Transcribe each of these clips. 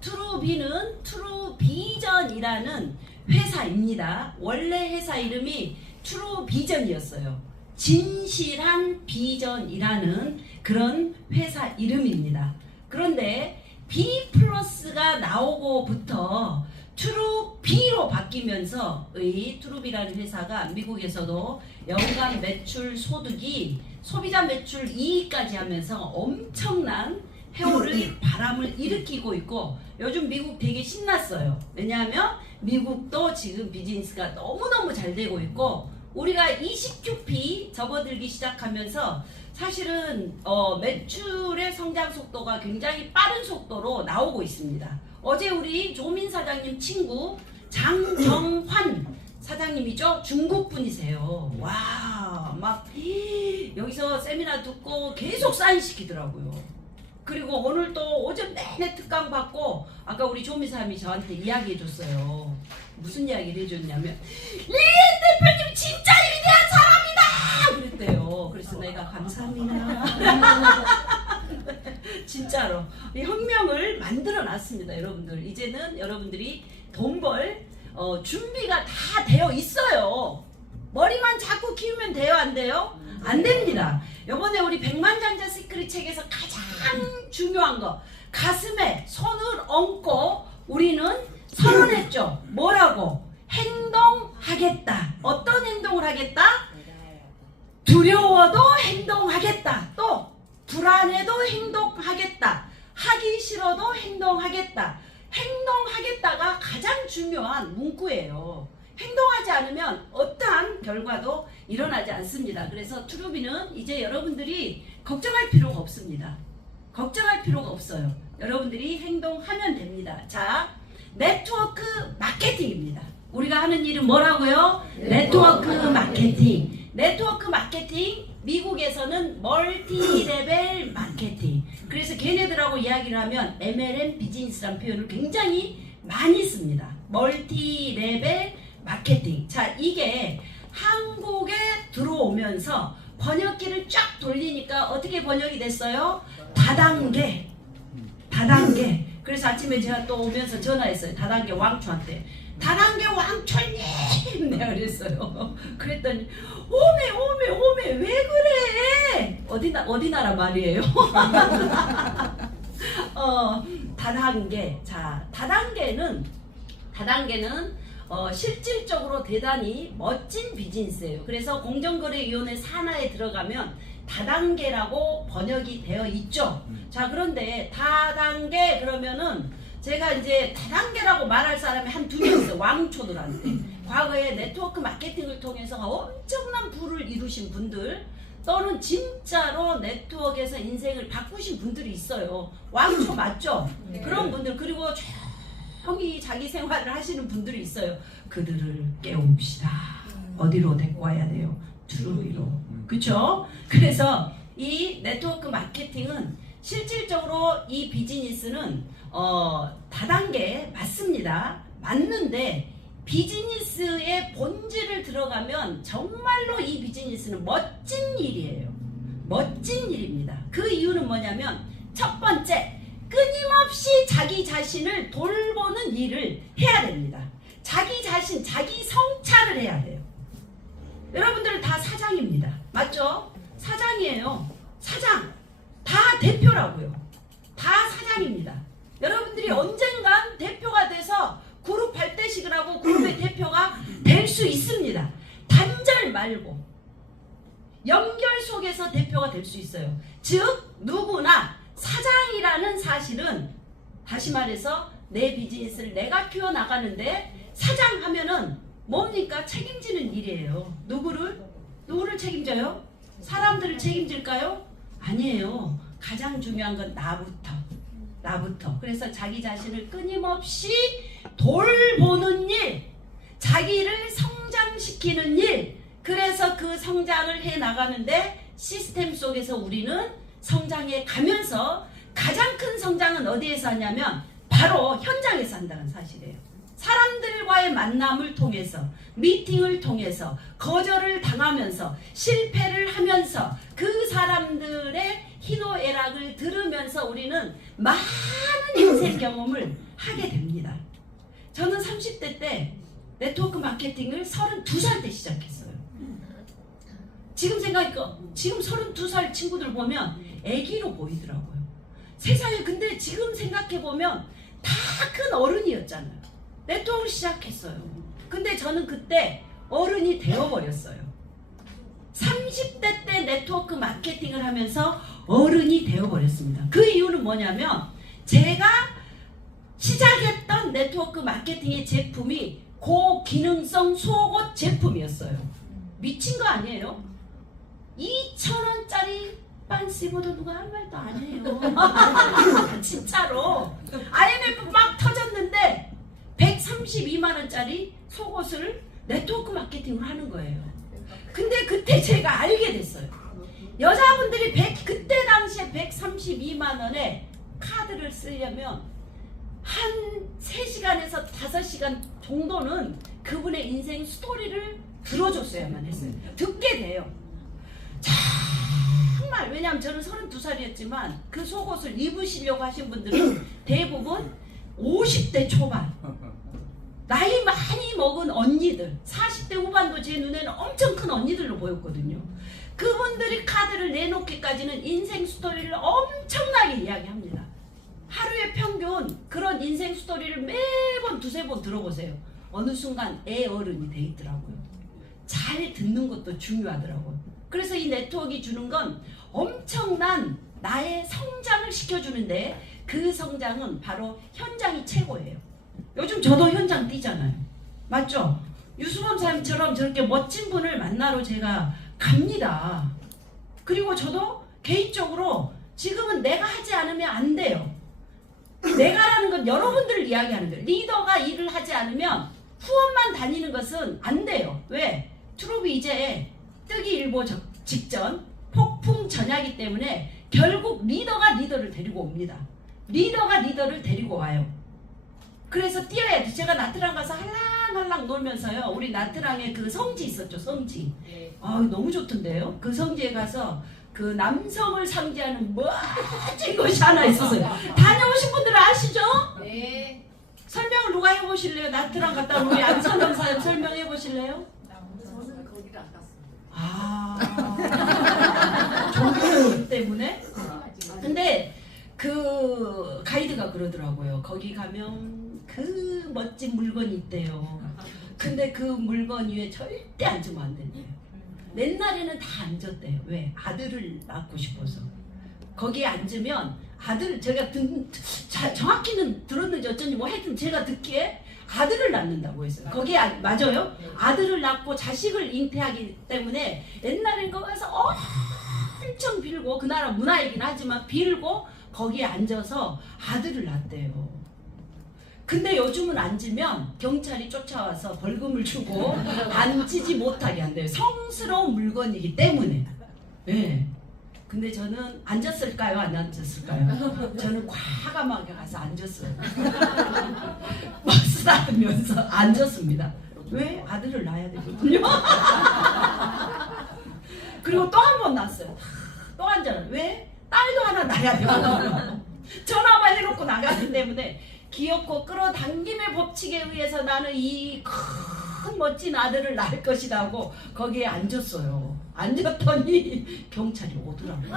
트루비는 트루비전이라는 회사입니다. 원래 회사 이름이 트루비전이었어요. 진실한 비전이라는 그런 회사 이름입니다. 그런데 B 플러스가 나오고부터 트루비로 바뀌면서 이 트루비라는 회사가 미국에서도 연간 매출 소득이 소비자 매출 2위까지 하면서 엄청난 회오를 바람을 일으키고 있고 요즘 미국 되게 신났어요. 왜냐하면 미국도 지금 비즈니스가 너무너무 잘 되고 있고 우리가 20QP 접어들기 시작하면서 사실은 매출의 성장 속도가 굉장히 빠른 속도로 나오고 있습니다. 어제 우리 조민 사장님 친구 장정환 사장님이죠. 중국 분이세요. 와, 막 여기서 세미나 듣고 계속 사인 시키더라고요. 그리고 오늘 또 오전 내내 특강 받고 아까 우리 조민 사장님이 저한테 이야기해 줬어요. 무슨 이야기를 해줬냐면 릴리안 대표님 진짜 위대한 사람이다 그랬대요. 그래서 내가 감사합니다. 진짜로 이 혁명을 만들어 놨습니다. 여러분들 이제는 여러분들이 돈 벌 준비가 다 되어 있어요. 머리만 자꾸 키우면 돼요? 안 돼요? 안 됩니다. 요번에 우리 백만장자 시크릿 책에서 가장 중요한 거 가슴에 손을 얹고 우리는 선언했죠. 뭐라고? 행동하겠다. 어떤 행동을 하겠다? 두려워도 행동하겠다. 또 불안해도 행동하겠다. 하기 싫어도 행동하겠다. 행동하겠다가 가장 중요한 문구예요. 행동하지 않으면 어떠한 결과도 일어나지 않습니다. 그래서 트루비는 이제 여러분들이 걱정할 필요가 없습니다. 걱정할 필요가 없어요. 여러분들이 행동하면 됩니다. 자, 네트워크 마케팅입니다. 우리가 하는 일은 뭐라고요? 네트워크 마케팅. 네트워크 마케팅, 미국에서는 멀티 레벨 마케팅. 그래서 걔네들하고 이야기를 하면 MLM 비즈니스라는 표현을 굉장히 많이 씁니다. 멀티 레벨 마케팅. 자, 이게 한국에 들어오면서 번역기를 쫙 돌리니까 어떻게 번역이 됐어요? 다단계. 다단계. 그래서 아침에 제가 또 오면서 전화했어요. 다단계 왕초한테. 다단계 왕초님! 내가 그랬어요. 그랬더니 오메 왜 그래? 어디 나라 말이에요? 다단계. 자, 다단계는 실질적으로 대단히 멋진 비즈니스예요. 그래서 공정거래위원회 산하에 들어가면 다단계라고 번역이 되어 있죠. 자, 그런데 다단계 그러면은 제가 이제 다단계라고 말할 사람이 한 두 명 있어요. 왕초들한테. 과거에 네트워크 마케팅을 통해서 엄청난 부를 이루신 분들 또는 진짜로 네트워크에서 인생을 바꾸신 분들이 있어요. 왕초 맞죠? 네. 그런 분들 그리고 조용히 자기 생활을 하시는 분들이 있어요. 그들을 깨웁시다. 어디로 데리고 와야 돼요? 트루비로. 그쵸? 그래서 이 네트워크 마케팅은 실질적으로 이 비즈니스는 다단계 맞습니다. 맞는데 비즈니스의 본질을 들어가면 정말로 이 비즈니스는 멋진 일이에요. 멋진 일입니다. 그 이유는 뭐냐면 첫 번째, 끊임없이 자기 자신을 돌보는 일을 해야 됩니다. 자기 자신, 자기 성찰을 해야 돼요. 여러분들은 다 사장입니다. 맞죠? 사장이에요. 사장. 다 대표라고요. 다 사장입니다. 여러분들이 언젠간 대표가 돼서 그룹 발대식을 하고 그룹의 대표가 될 수 있습니다. 단절 말고 연결 속에서 대표가 될 수 있어요. 즉 누구나 사장이라는 사실은 다시 말해서 내 비즈니스를 내가 키워나가는데 사장하면은 뭡니까? 책임지는 일이에요. 누구를 책임져요? 사람들을 책임질까요? 아니에요. 가장 중요한 건 나부터. 그래서 자기 자신을 끊임없이 돌보는 일, 자기를 성장시키는 일, 그래서 그 성장을 해 나가는데 시스템 속에서 우리는 성장해 가면서 가장 큰 성장은 어디에서 하냐면 바로 현장에서 한다는 사실이에요. 사람들과의 만남을 통해서, 미팅을 통해서, 거절을 당하면서, 실패를 하면서, 그 사람들의 희노애락을 들으면서 우리는 많은 인생 경험을 하게 됩니다. 저는 30대 때 네트워크 마케팅을 32살 때 시작했어요. 지금 생각하니까 지금 32살 친구들 보면 애기로 보이더라고요. 세상에. 근데 지금 생각해보면 다 큰 어른이었잖아요. 네트워크를 시작했어요. 근데 저는 그때 어른이 되어버렸어요. 30대 때 네트워크 마케팅을 하면서 어른이 되어버렸습니다. 그 이유는 뭐냐면 제가 시작했던 네트워크 마케팅의 제품이 고기능성 속옷 제품이었어요. 미친 거 아니에요? 2,000원짜리 반스 입어도 누가 한 말도 안 해요. 진짜로. IMF 막 터졌는데 132만원짜리 속옷을 네트워크 마케팅을 하는 거예요. 근데 그때 제가 알게 됐어요. 여자분들이 그때 당시에 132만원에 카드를 쓰려면 한 3시간에서 5시간 정도는 그분의 인생 스토리를 들어줬어야만 했어요. 듣게 돼요. 정말. 왜냐하면 저는 32살이었지만 그 속옷을 입으시려고 하신 분들은 대부분 50대 초반, 나이 많이 먹은 언니들, 40대 후반도 제 눈에는 엄청 큰 언니들로 보였거든요. 그분들이 카드를 내놓기까지는 인생 스토리를 엄청나게 이야기합니다. 하루에 평균 그런 인생 스토리를 매번 2-3번 들어보세요. 어느 순간 애어른이 돼 있더라고요. 잘 듣는 것도 중요하더라고요. 그래서 이 네트워크가 주는 건 엄청난 나의 성장을 시켜주는데, 그 성장은 바로 현장이 최고예요. 요즘 저도 현장 뛰잖아요. 맞죠? 유수범 사장님처럼 저렇게 멋진 분을 만나러 제가 갑니다. 그리고 저도 개인적으로 지금은 내가 하지 않으면 안 돼요. 내가라는 건 여러분들을 이야기하는 거예요. 리더가 일을 하지 않으면 후원만 다니는 것은 안 돼요. 왜? 트룹이 이제 뜨기 일보 직전 폭풍 전야기 때문에 결국 리더가 리더를 데리고 옵니다. 리더가 리더를 데리고 와요. 그래서 뛰어야 돼. 제가 나트랑 가서 할랑할랑 놀면서요. 우리 나트랑에 그 성지 있었죠. 성지. 너무 좋던데요. 그 성지에 가서 그 남성을 상징하는 멋진 곳이 하나 있었어요. 다녀오신 분들은 아시죠? 네. 설명을 누가 해보실래요? 나트랑 갔다 온 우리 안선영 사장 설명해 보실래요? 저는 거기를 안 갔어요. 종교 때문에? 근데 그 가이드가 그러더라고요. 거기 가면 그 멋진 물건이 있대요. 근데 그 물건 위에 절대 앉으면 안 된대요. 옛날에는 다 앉았대요. 왜? 아들을 낳고 싶어서. 거기에 앉으면 아들, 제가 정확히는 들었는지 어쩐지 뭐 하여튼 제가 듣기에 아들을 낳는다고 했어요. 거기에 맞아요? 아들을 낳고 자식을 잉태하기 때문에 옛날엔 거기 가서 엄청 빌고, 그 나라 문화이긴 하지만 빌고 거기에 앉아서 아들을 낳대요. 근데 요즘은 앉으면 경찰이 쫓아와서 벌금을 주고 앉지 못하게 한대요. 성스러운 물건이기 때문에. 네. 근데 저는 앉았을까요? 안 앉았을까요? 저는 과감하게 가서 앉았어요. 버스 타면서 앉았습니다. 왜? 아들을 낳아야 되거든요. 그리고 또 한 번 낳았어요. 또 앉아요. 왜? 딸도 하나 낳아야 되거든요. 전화만 해놓고 나가기 때문에 기어코 끌어당김의 법칙에 의해서 나는 이 큰 멋진 아들을 낳을 것이다 하고 거기에 앉았어요. 앉았더니 경찰이 오더라고요.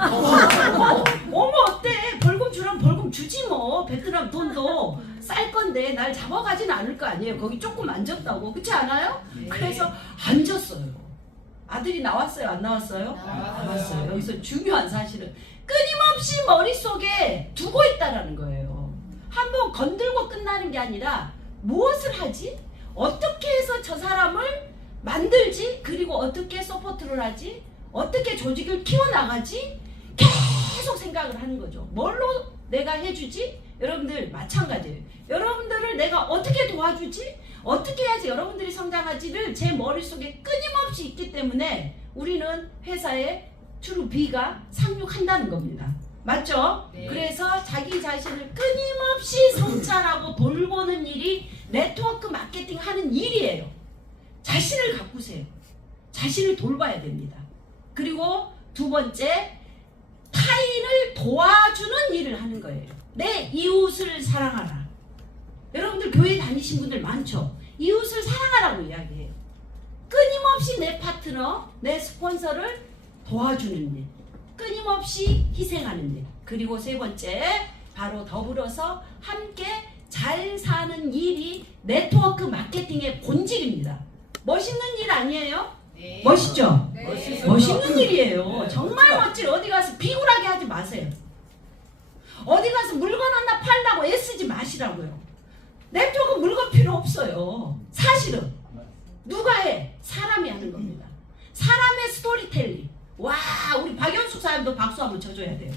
어머 어때? 벌금 주라면 벌금 주지 뭐. 베트남 돈도 쌀 건데 날 잡아가진 않을 거 아니에요. 거기 조금 앉았다고. 그렇지 않아요? 네. 그래서 앉았어요. 아들이 나왔어요? 안 나왔어요? 나왔어요. 여기서 중요한 사실은 끊임없이 머릿속에 두고 있다라는 거예요. 한번 건들고 끝나는 게 아니라 무엇을 하지? 어떻게 해서 저 사람을 만들지? 그리고 어떻게 서포트를 하지? 어떻게 조직을 키워나가지? 계속 생각을 하는 거죠. 뭘로 내가 해주지? 여러분들 마찬가지예요. 여러분들을 내가 어떻게 도와주지? 어떻게 해야지 여러분들이 성장하지를 제 머릿속에 끊임없이 있기 때문에 우리는 회사에 트루 B가 상륙한다는 겁니다. 맞죠? 네. 그래서 자기 자신을 끊임없이 성찰하고 돌보는 일이 네트워크 마케팅 하는 일이에요. 자신을 가꾸세요. 자신을 돌봐야 됩니다. 그리고 두 번째, 타인을 도와주는 일을 하는 거예요. 내 이웃을 사랑하라. 여러분들 교회 다니신 분들 많죠? 이웃을 사랑하라고 이야기해요. 끊임없이 내 파트너, 내 스폰서를 도와주는 일, 끊임없이 희생하는 일. 그리고 세 번째, 바로 더불어서 함께 잘 사는 일이 네트워크 마케팅의 본질입니다. 멋있는 일 아니에요? 네. 멋있죠? 네. 멋있는 일이에요. 정말 멋지요. 어디 가서 비굴하게 하지 마세요. 어디 가서 물건 하나 팔라고 애쓰지 마시라고요. 네트워크 물건 필요 없어요. 사실은 누가 해? 사람이 하는 겁니다. 사람의 스토리텔링. 와, 우리 박연숙 사람도 박수 한번 쳐줘야 돼요.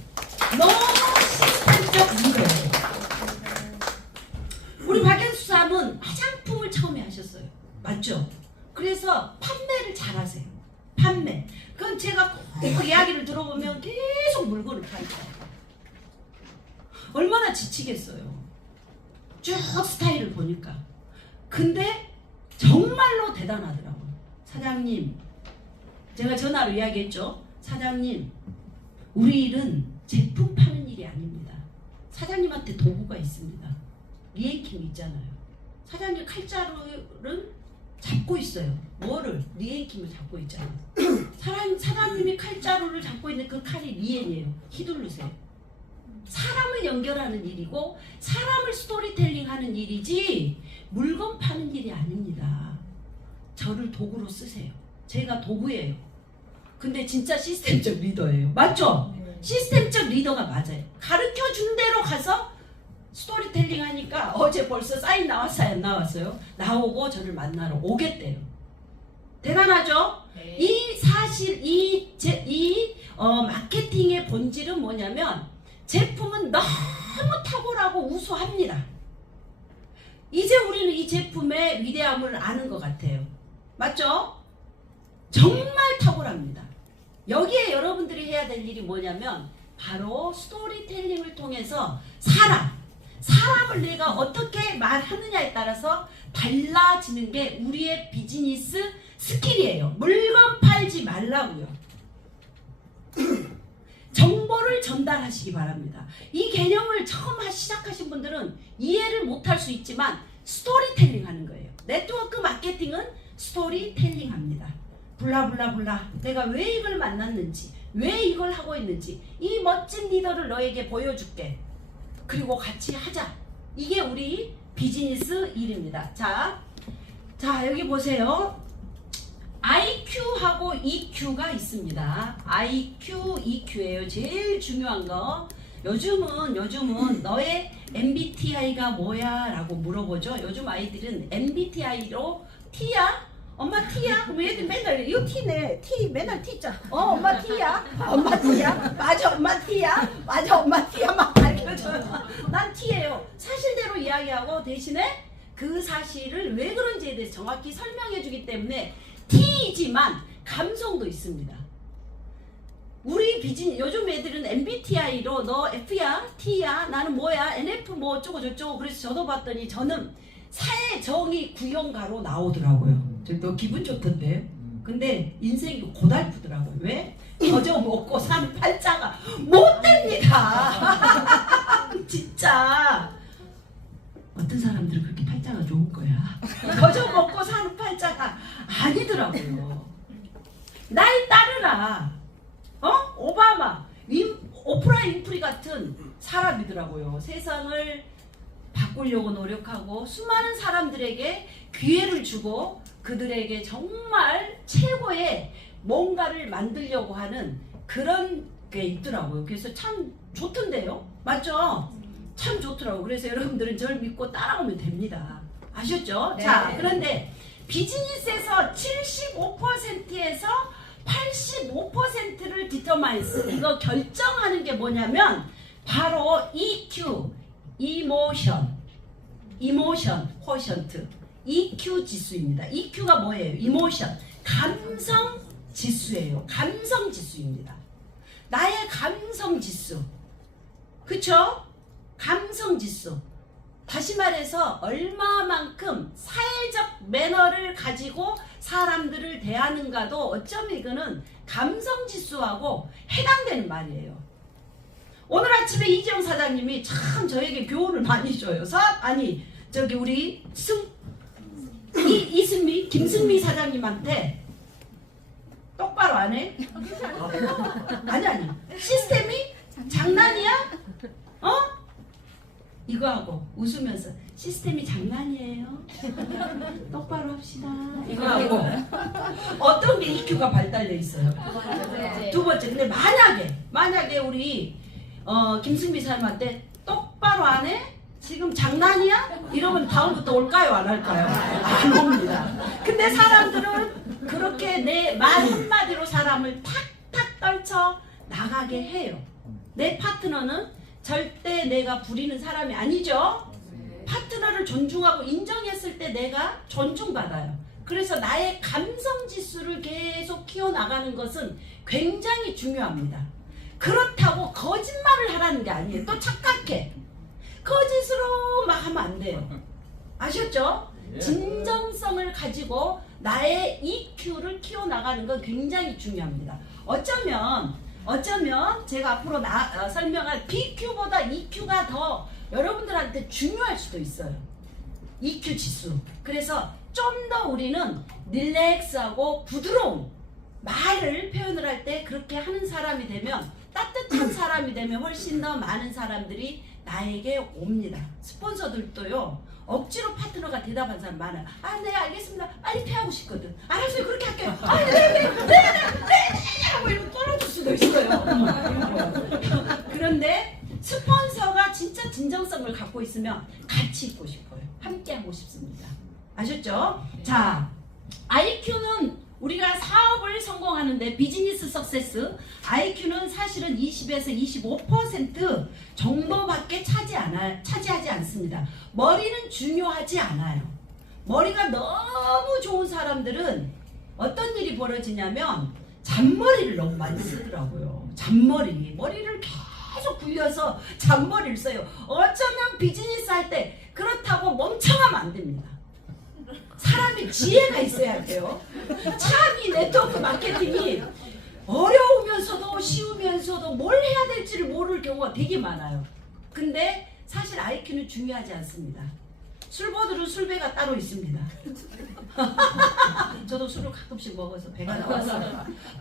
너무 시스템적 리더예요. 우리 박연숙 사람은 화장품을 처음에 하셨어요. 맞죠? 그래서 판매를 잘하세요. 판매. 그건 제가 그 이야기를 들어보면 계속 물건을 팔죠. 얼마나 지치겠어요. 쭉 스타일을 보니까. 근데 정말로 대단하더라고요. 사장님, 제가 전화로 이야기했죠. 사장님, 우리 일은 제품 파는 일이 아닙니다. 사장님한테 도구가 있습니다. 리앤킴 있잖아요. 사장님 칼자루를 잡고 있어요. 뭐를? 리앤킴을 잡고 있잖아요. 사장님이 칼자루를 잡고 있는 그 칼이 리앤이에요. 휘두르세요. 사람을 연결하는 일이고 사람을 스토리텔링 하는 일이지 물건 파는 일이 아닙니다. 저를 도구로 쓰세요. 제가 도구예요. 근데 진짜 시스템적 리더예요. 맞죠? 네. 시스템적 리더가 맞아요. 가르쳐 준 대로 가서 스토리텔링 하니까 어제 벌써 사인 나왔어요? 안 나왔어요? 나오고 저를 만나러 오겠대요. 대단하죠? 네. 이 사실 마케팅의 본질은 뭐냐면 제품은 너무 탁월하고 우수합니다. 이제 우리는 이 제품의 위대함을 아는 것 같아요. 맞죠? 정말 탁월합니다. 여기에 여러분들이 해야 될 일이 뭐냐면 바로 스토리텔링을 통해서 사람을 내가 어떻게 말하느냐에 따라서 달라지는 게 우리의 비즈니스 스킬이에요. 물건 팔지 말라고요. 정보를 전달하시기 바랍니다. 이 개념을 처음 시작하신 분들은 이해를 못할 수 있지만 스토리텔링 하는 거예요. 네트워크 마케팅은 스토리텔링 합니다. 블라블라블라 내가 왜 이걸 만났는지 왜 이걸 하고 있는지 이 멋진 리더를 너에게 보여줄게. 그리고 같이 하자. 이게 우리 비즈니스 일입니다. 자 여기 보세요. IQ하고 EQ가 있습니다. IQ, EQ예요. 제일 중요한 거. 요즘은 너의 MBTI가 뭐야? 라고 물어보죠. 요즘 아이들은 MBTI로 T야? 엄마 T야? 그럼 얘들 맨날 이거 T네. T 맨날 T자. 엄마 T야? 엄마 T야? 맞아 엄마 T야? 맞아 엄마 T야? 막 가르쳐줘요. 난 T예요. 사실대로 이야기하고 대신에 그 사실을 왜 그런지에 대해서 정확히 설명해 주기 때문에 T이지만 감성도 있습니다. 우리 요즘 애들은 MBTI로 너 F야? T야? 나는 뭐야? NF 뭐 어쩌고 저쩌고 그래서 저도 봤더니 저는 사회정의 구형가로 나오더라고요. 너 기분 좋던데. 근데 인생이 고달프더라고요. 왜? 거저 먹고 사는 팔자가 못 됩니다. 진짜. 어떤 사람들은 그렇게 팔자가 좋은 거야. 거저 먹고 사는 팔자가 아니더라고요. 날 따르라. 오바마, 오프라 윈프리 같은 사람이더라고요. 세상을 바꾸려고 노력하고 수많은 사람들에게 기회를 주고 그들에게 정말 최고의 뭔가를 만들려고 하는 그런 게 있더라고요. 그래서 참 좋던데요. 맞죠? 참 좋더라고요. 그래서 여러분들은 저를 믿고 따라오면 됩니다. 아셨죠? 네. 자, 그런데 비즈니스에서 75%에서 85%를 디터마인스 이거 결정하는 게 뭐냐면 바로 EQ, 이모션, 쿼션트, EQ 지수입니다. EQ가 뭐예요? 이모션, 감성 지수예요. 감성 지수입니다. 나의 감성 지수, 그쵸? 감성 지수. 다시 말해서 얼마만큼 사회적 매너를 가지고 사람들을 대하는가도 어쩌면 이거는 감성지수하고 해당되는 말이에요. 오늘 아침에 이지영 사장님이 참 저에게 교훈을 많이 줘요. 저기 우리 이승미, 김승미 사장님한테 똑바로 안 해? 아니. 시스템이 장난이야? 이거 하고 웃으면서 시스템이 장난이에요. 똑바로 합시다. 이거 하고 어떤 게 EQ가 발달돼 있어요. 두 번째, 근데 만약에 우리 김승미 사람한테 똑바로 안 해? 지금 장난이야? 이러면 다음부터 올까요? 안 할까요? 안 옵니다. 근데 사람들은 그렇게 내 말 한마디로 사람을 탁탁 떨쳐 나가게 해요. 내 파트너는 절대 내가 부리는 사람이 아니죠. 파트너를 존중하고 인정했을 때 내가 존중받아요. 그래서 나의 감성 지수를 계속 키워나가는 것은 굉장히 중요합니다. 그렇다고 거짓말을 하라는 게 아니에요. 또 착각해. 거짓으로 막 하면 안 돼요. 아셨죠? 진정성을 가지고 나의 EQ를 키워나가는 건 굉장히 중요합니다. 어쩌면 제가 앞으로 설명할 BQ보다 EQ가 더 여러분들한테 중요할 수도 있어요. EQ 지수. 그래서 좀 더 우리는 릴렉스하고 부드러운 말을 표현을 할 때 그렇게 하는 사람이 되면, 따뜻한 사람이 되면 훨씬 더 많은 사람들이 나에게 옵니다. 스폰서들도요, 억지로 파트너가 대답한 사람 많아요. 네 알겠습니다. 빨리 피하고 싶거든. 알았어요, 그렇게 할게요. 네 하고 이러고 떨어질 수도 있어요. 그런데 스폰서가 진짜 진정성을 갖고 있으면 같이 있고 싶어요. 함께 하고 싶습니다. 아셨죠? 자, IQ는 우리가 사업을 성공하는데 비즈니스 석세스 IQ는 사실은 20에서 25% 정도밖에 차지하지 않습니다. 머리는 중요하지 않아요. 머리가 너무 좋은 사람들은 어떤 일이 벌어지냐면 잔머리를 너무 많이 쓰더라고요. 머리를 계속 굴려서 잔머리를 써요. 어쩌면 비즈니스 할 때 그렇다고 멍청하면 안 됩니다. 사람이 지혜가 있어야 돼요. 참 이 네트워크 마케팅이 어려우면서도 쉬우면서도 뭘 해야 될지를 모를 경우가 되게 많아요. 근데 사실 IQ는 중요하지 않습니다. 술보들은 술배가 따로 있습니다. 저도 술을 가끔씩 먹어서 배가 나와서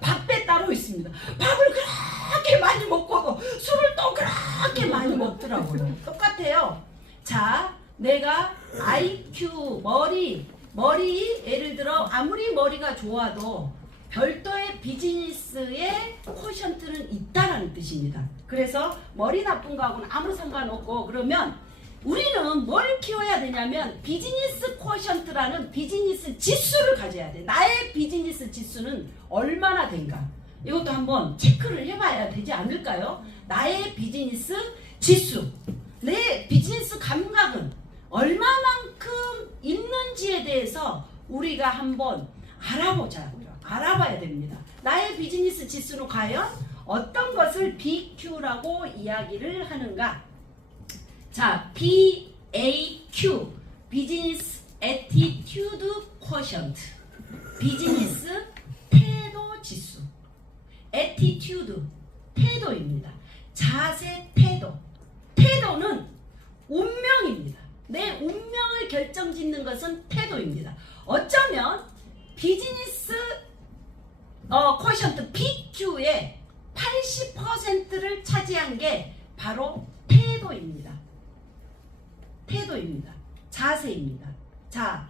밥배 따로 있습니다. 밥을 그렇게 많이 먹고 술을 또 그렇게 많이 먹더라고요. 똑같아요. 자, 내가 IQ, 머리 예를 들어 아무리 머리가 좋아도 별도의 비즈니스의 쿼션트는 있다라는 뜻입니다. 그래서 머리 나쁜 거하고는 아무 상관없고, 그러면 우리는 뭘 키워야 되냐면 비즈니스 쿼션트라는 비즈니스 지수를 가져야 돼. 나의 비즈니스 지수는 얼마나 된가? 이것도 한번 체크를 해봐야 되지 않을까요? 나의 비즈니스 지수, 내 비즈니스 감각은 얼마만큼 있는지에 대해서 우리가 한번 알아봐야 됩니다. 나의 비즈니스 지수는 과연 어떤 것을 BQ라고 이야기를 하는가? 자, BAQ, 비즈니스 애티튜드 쿼션트, 비즈니스 태도 지수. 애티튜드, 태도입니다. 자세, 태도는 운명입니다. 내 운명을 결정짓는 것은 태도입니다. 어쩌면 비즈니스 쿼션트 BQ의 80%를 차지한 게 바로 태도입니다. 자세입니다. 자,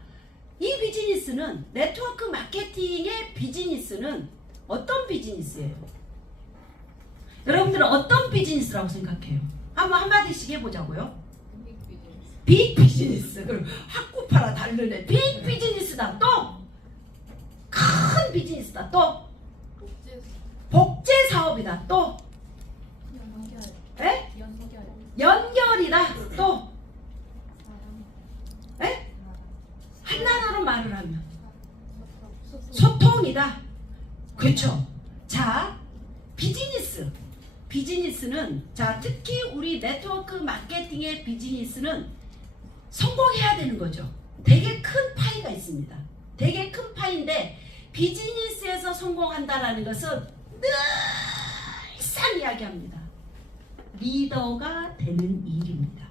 이 비즈니스는, 네트워크 마케팅의 비즈니스는 어떤 비즈니스예요? 여러분들은 어떤 비즈니스라고 생각해요? 한번 한마디씩 해보자고요. 빅 비즈니스. 그럼 학구파라 다르네. 빅 비즈니스다. 또 큰 비즈니스다. 또 복제 사업이다. 또 연결이다. 또 한 단어로 말을 하면 소통이다. 그렇죠. 자, 비즈니스는, 자, 특히 우리 네트워크 마케팅의 비즈니스는 성공해야 되는 거죠. 되게 큰 파이가 있습니다. 되게 큰 파이인데 비즈니스에서 성공한다라는 것은 늘상 이야기합니다. 리더가 되는 일입니다.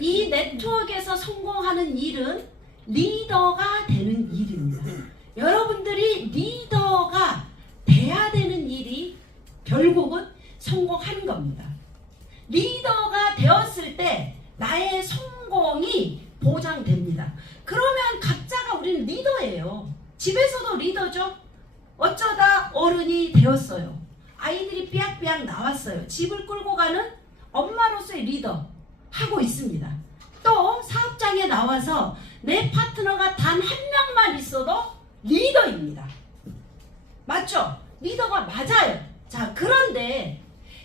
이 네트워크에서 성공하는 일은 리더가 되는 일입니다. 여러분들이 리더가 돼야 되는 일이 결국은 성공하는 겁니다. 리더가 되었을 때 나의 성공이 보장됩니다. 그러면 각자가 우리는 리더예요. 집에서도 리더죠. 어쩌다 어른이 되었어요. 아이들이 삐약삐약 나왔어요. 집을 끌고 가는 엄마로서의 리더 하고 있습니다. 또 사업장에 나와서 내 파트너가 단 한 명만 있어도 리더입니다. 맞죠? 리더가 맞아요. 자, 그런데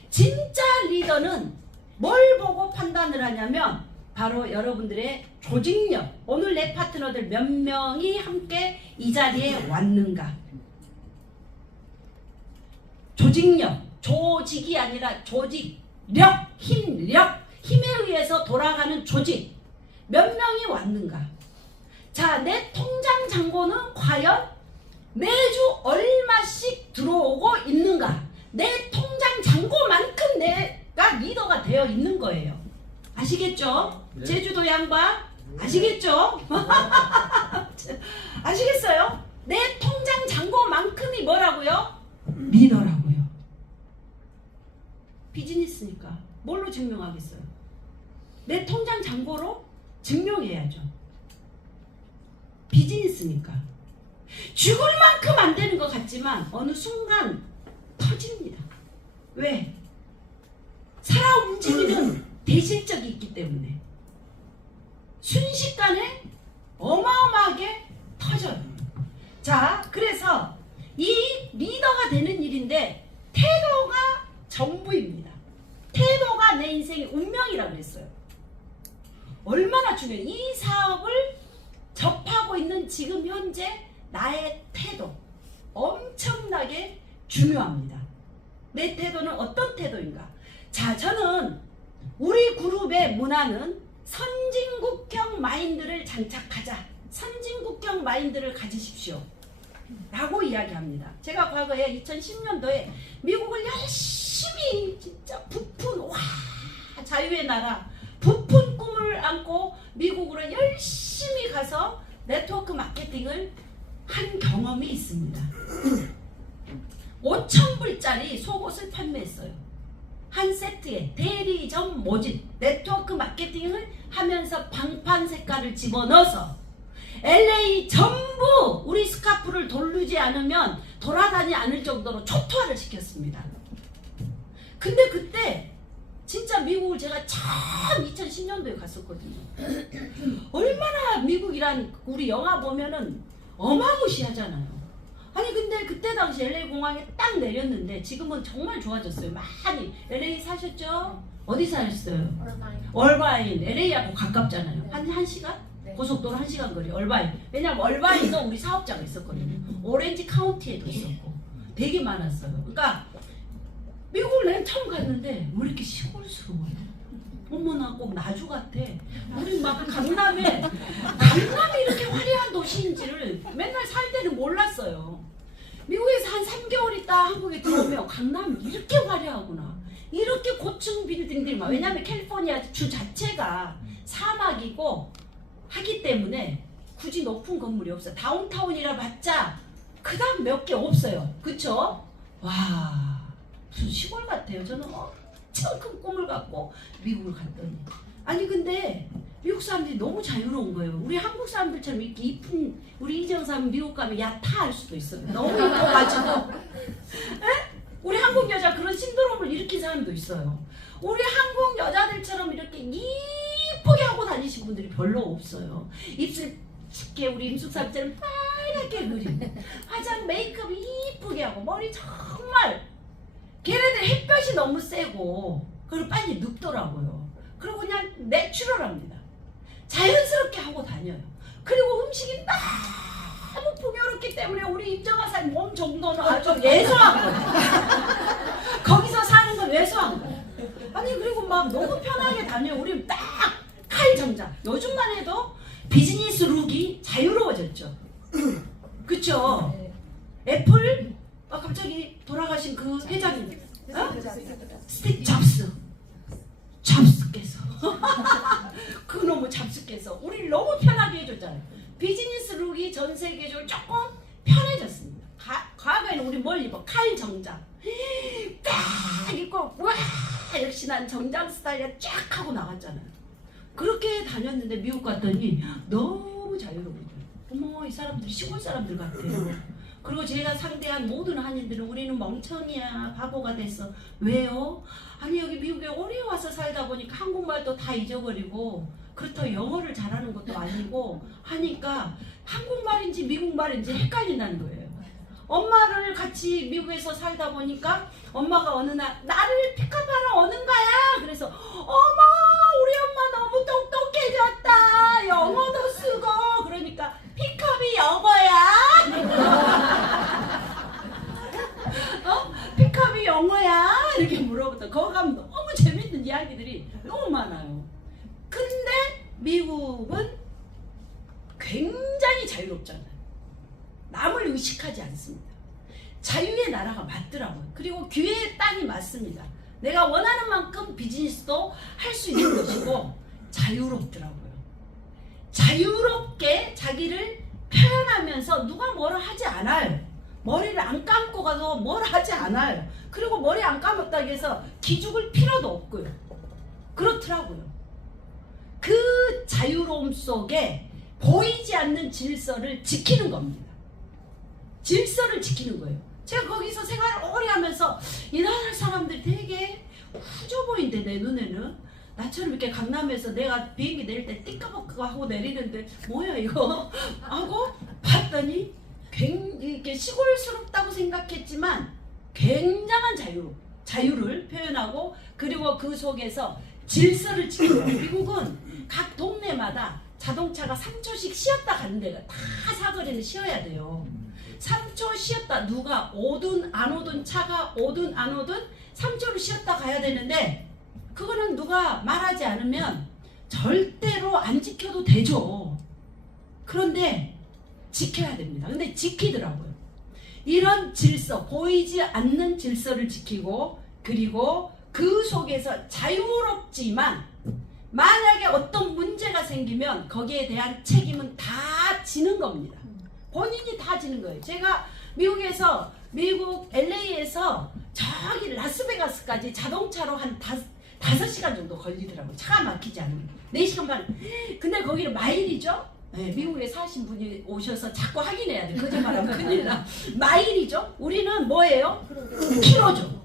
진짜 리더는 뭘 보고 판단을 하냐면 바로 여러분들의 조직력. 오늘 내 파트너들 몇 명이 함께 이 자리에 왔는가. 조직력. 조직이 아니라 조직력. 힘력. 힘에 의해서 돌아가는 조직. 몇 명이 왔는가. 자, 내 통장 잔고는 과연 매주 얼마씩 들어오고 있는가. 내 통장 잔고만큼 내가 리더가 되어 있는 거예요. 아시겠죠? 네. 제주도 양반 아시겠죠? 아시겠어요? 내 통장 잔고만큼이 뭐라고요? 리더라고요. 비즈니스니까 뭘로 증명하겠어요? 내 통장 잔고로 증명해야죠. 비즈니스니까. 죽을 만큼 안 되는 것 같지만 어느 순간 터집니다. 왜? 살아 움직이는 대실적이 있기 때문에 순식간에 어마어마하게 터져요. 자, 그래서 이 리더가 되는 일인데 태도가 전부입니다. 태도가 내 인생의 운명이라고 그랬어요. 얼마나 중요해요. 이 사업을 접하고 있는 지금 현재 나의 태도 엄청나게 중요합니다. 내 태도는 어떤 태도인가? 자, 저는 우리 그룹의 문화는 선진국형 마인드를 장착하자. 선진국형 마인드를 가지십시오. 라고 이야기합니다. 제가 과거에 2010년도에 미국을 열심히 진짜 부푼 와 자유의 나라 부푼 꿈을 안고 미국으로 열심히 가서 네트워크 마케팅을 한 경험이 있습니다. 5,000불짜리 속옷을 판매했어요. 한 세트에 대리점 모집 네트워크 마케팅을 하면서 방판 색깔을 집어넣어서 LA 전부 우리 스카프를 돌리지 않으면 돌아다니지 않을 정도로 초토화를 시켰습니다. 근데 그때 진짜 미국을 제가 처음 2010년도에 갔었거든요. 얼마나 미국이란 우리 영화 보면은 어마무시하잖아요. 아니 근데 그때 당시 LA 공항에 딱 내렸는데 지금은 정말 좋아졌어요. 많이. LA 사셨죠? 어디 사셨어요? 얼바인. LA하고 가깝잖아요. 한 시간? 네. 고속도로 1시간 거리. 얼바인. 왜냐면 얼바인도 우리 사업자가 있었거든요. 오렌지 카운티에도 있었고 되게 많았어요. 그러니까 미국을 내가 처음 갔는데 왜 이렇게 시골스러워요? 어머나 꼭 나주 같아. 우리 막 강남이 이렇게 화려한 도시인지를 맨날 살 때는 몰랐어요. 미국에서 한 3개월 있다 한국에 들어오면 강남이 이렇게 화려하구나. 이렇게 고층 빌딩들만. 왜냐하면 캘리포니아 주 자체가 사막이고 하기 때문에 굳이 높은 건물이 없어요. 다운타운이라 봤자 그다음 몇 개 없어요. 그쵸? 와 무슨 시골 같아요. 저는 엄청 큰 꿈을 갖고 미국을 갔더니 아니 근데 미국 사람들이 너무 자유로운 거예요. 우리 한국 사람들처럼 이렇게 이쁜 우리 이정 사람 미국 가면 야타할 수도 있어요. 너무 이뻐가지고 우리 한국 여자 그런 신드롬을 일으킨 사람도 있어요. 우리 한국 여자들처럼 이렇게 이쁘게 하고 다니신 분들이 별로 없어요. 입술 짙게 우리 임숙사처럼 빨갛게 그리고 화장 메이크업 이쁘게 하고 머리 정말 걔네들 햇볕이 너무 세고 그리고 빨리 늙더라고요. 그리고 그냥 내추럴합니다. 자연스럽게 하고 다녀요. 그리고 음식이 너무 풍요롭기 때문에 우리 임정아사님 몸 정도는 아주 왜소한 거예요. 거기서 사는 건 왜소한 거예요. 아니 그리고 막 너무 편하게 다녀요. 우리 딱 칼 정장. 요즘만 해도 비즈니스 룩이 자유로워졌죠. 그쵸? 애플 갑자기 돌아가신 그 회장님 스티브 잡스께서 그놈의 잡스께서 우리를 너무 편하게 해줬잖아요. 비즈니스 룩이 전 세계적으로 조금 편해졌습니다. 과거에는 우리 뭘 입어? 칼 정장 딱 입고 와 역시 난 정장 스타일에 쫙 하고 나갔잖아요. 그렇게 다녔는데 미국 갔더니 너무 자유로워요. 어머 이 사람들이 시골 사람들 같아요. 그리고 제가 상대한 모든 한인들은 우리는 멍청이야 바보가 됐어. 왜요? 아니 여기 미국에 오래 와서 살다 보니까 한국말도 다 잊어버리고 그렇다고 영어를 잘하는 것도 아니고 하니까 한국말인지 미국말인지 헷갈린다는 거예요. 엄마를 같이 미국에서 살다 보니까 엄마가 어느 날 나를 픽업하러 오는 거야. 그래서 어머 우리 엄마 너무 똑똑해졌다. 영어도 쓰고 그러니까 픽업이 영어야? 픽업이 영어야? 이렇게 물어보다 거기 가면 너무 재밌는 이야기들이 너무 많아요. 근데 미국은 굉장히 자유롭잖아요. 남을 의식하지 않습니다. 자유의 나라가 맞더라고요. 그리고 기회의 땅이 맞습니다. 내가 원하는 만큼 비즈니스도 할 수 있는 것이고 자유롭더라고요. 자유롭게 자기를 표현하면서 누가 뭐라 하지 않아요. 머리를 안 감고 가도 뭐라 하지 않아요. 그리고 머리 안 감았다고 해서 기죽을 필요도 없고요. 그렇더라고요. 그 자유로움 속에 보이지 않는 질서를 지키는 겁니다. 질서를 지키는 거예요. 제가 거기서 생활을 오래 하면서 이 나라 사람들이 되게 후져 보인대 내 눈에는. 나처럼 이렇게 강남에서 내가 비행기 내릴 때 띠까버까 하고 내리는데 뭐야 이거 하고 봤더니 굉장히 시골스럽다고 생각했지만 굉장한 자유를 표현하고 그리고 그 속에서 질서를 지켜요. 미국은 각 동네마다 자동차가 3초씩 쉬었다 가는 데가 다 사거리는 쉬어야 돼요. 3초 쉬었다 누가 오든 안 오든 차가 오든 안 오든 3초를 쉬었다 가야 되는데 그거는 누가 말하지 않으면 절대로 안 지켜도 되죠. 그런데 지켜야 됩니다. 근데 지키더라고요. 이런 질서, 보이지 않는 질서를 지키고 그리고 그 속에서 자유롭지만 만약에 어떤 문제가 생기면 거기에 대한 책임은 다 지는 겁니다. 본인이 다 지는 거예요. 제가 미국에서 미국 LA에서 저기 라스베가스까지 자동차로 한 5시간 정도 걸리더라고요. 차가 막히지 않으면 4시간 반. 근데 거기는 마일이죠. 네, 미국에 사신 분이 오셔서 자꾸 확인해야 돼. 거짓말하면 큰일 나. 마일이죠. 우리는 뭐예요? 키로죠.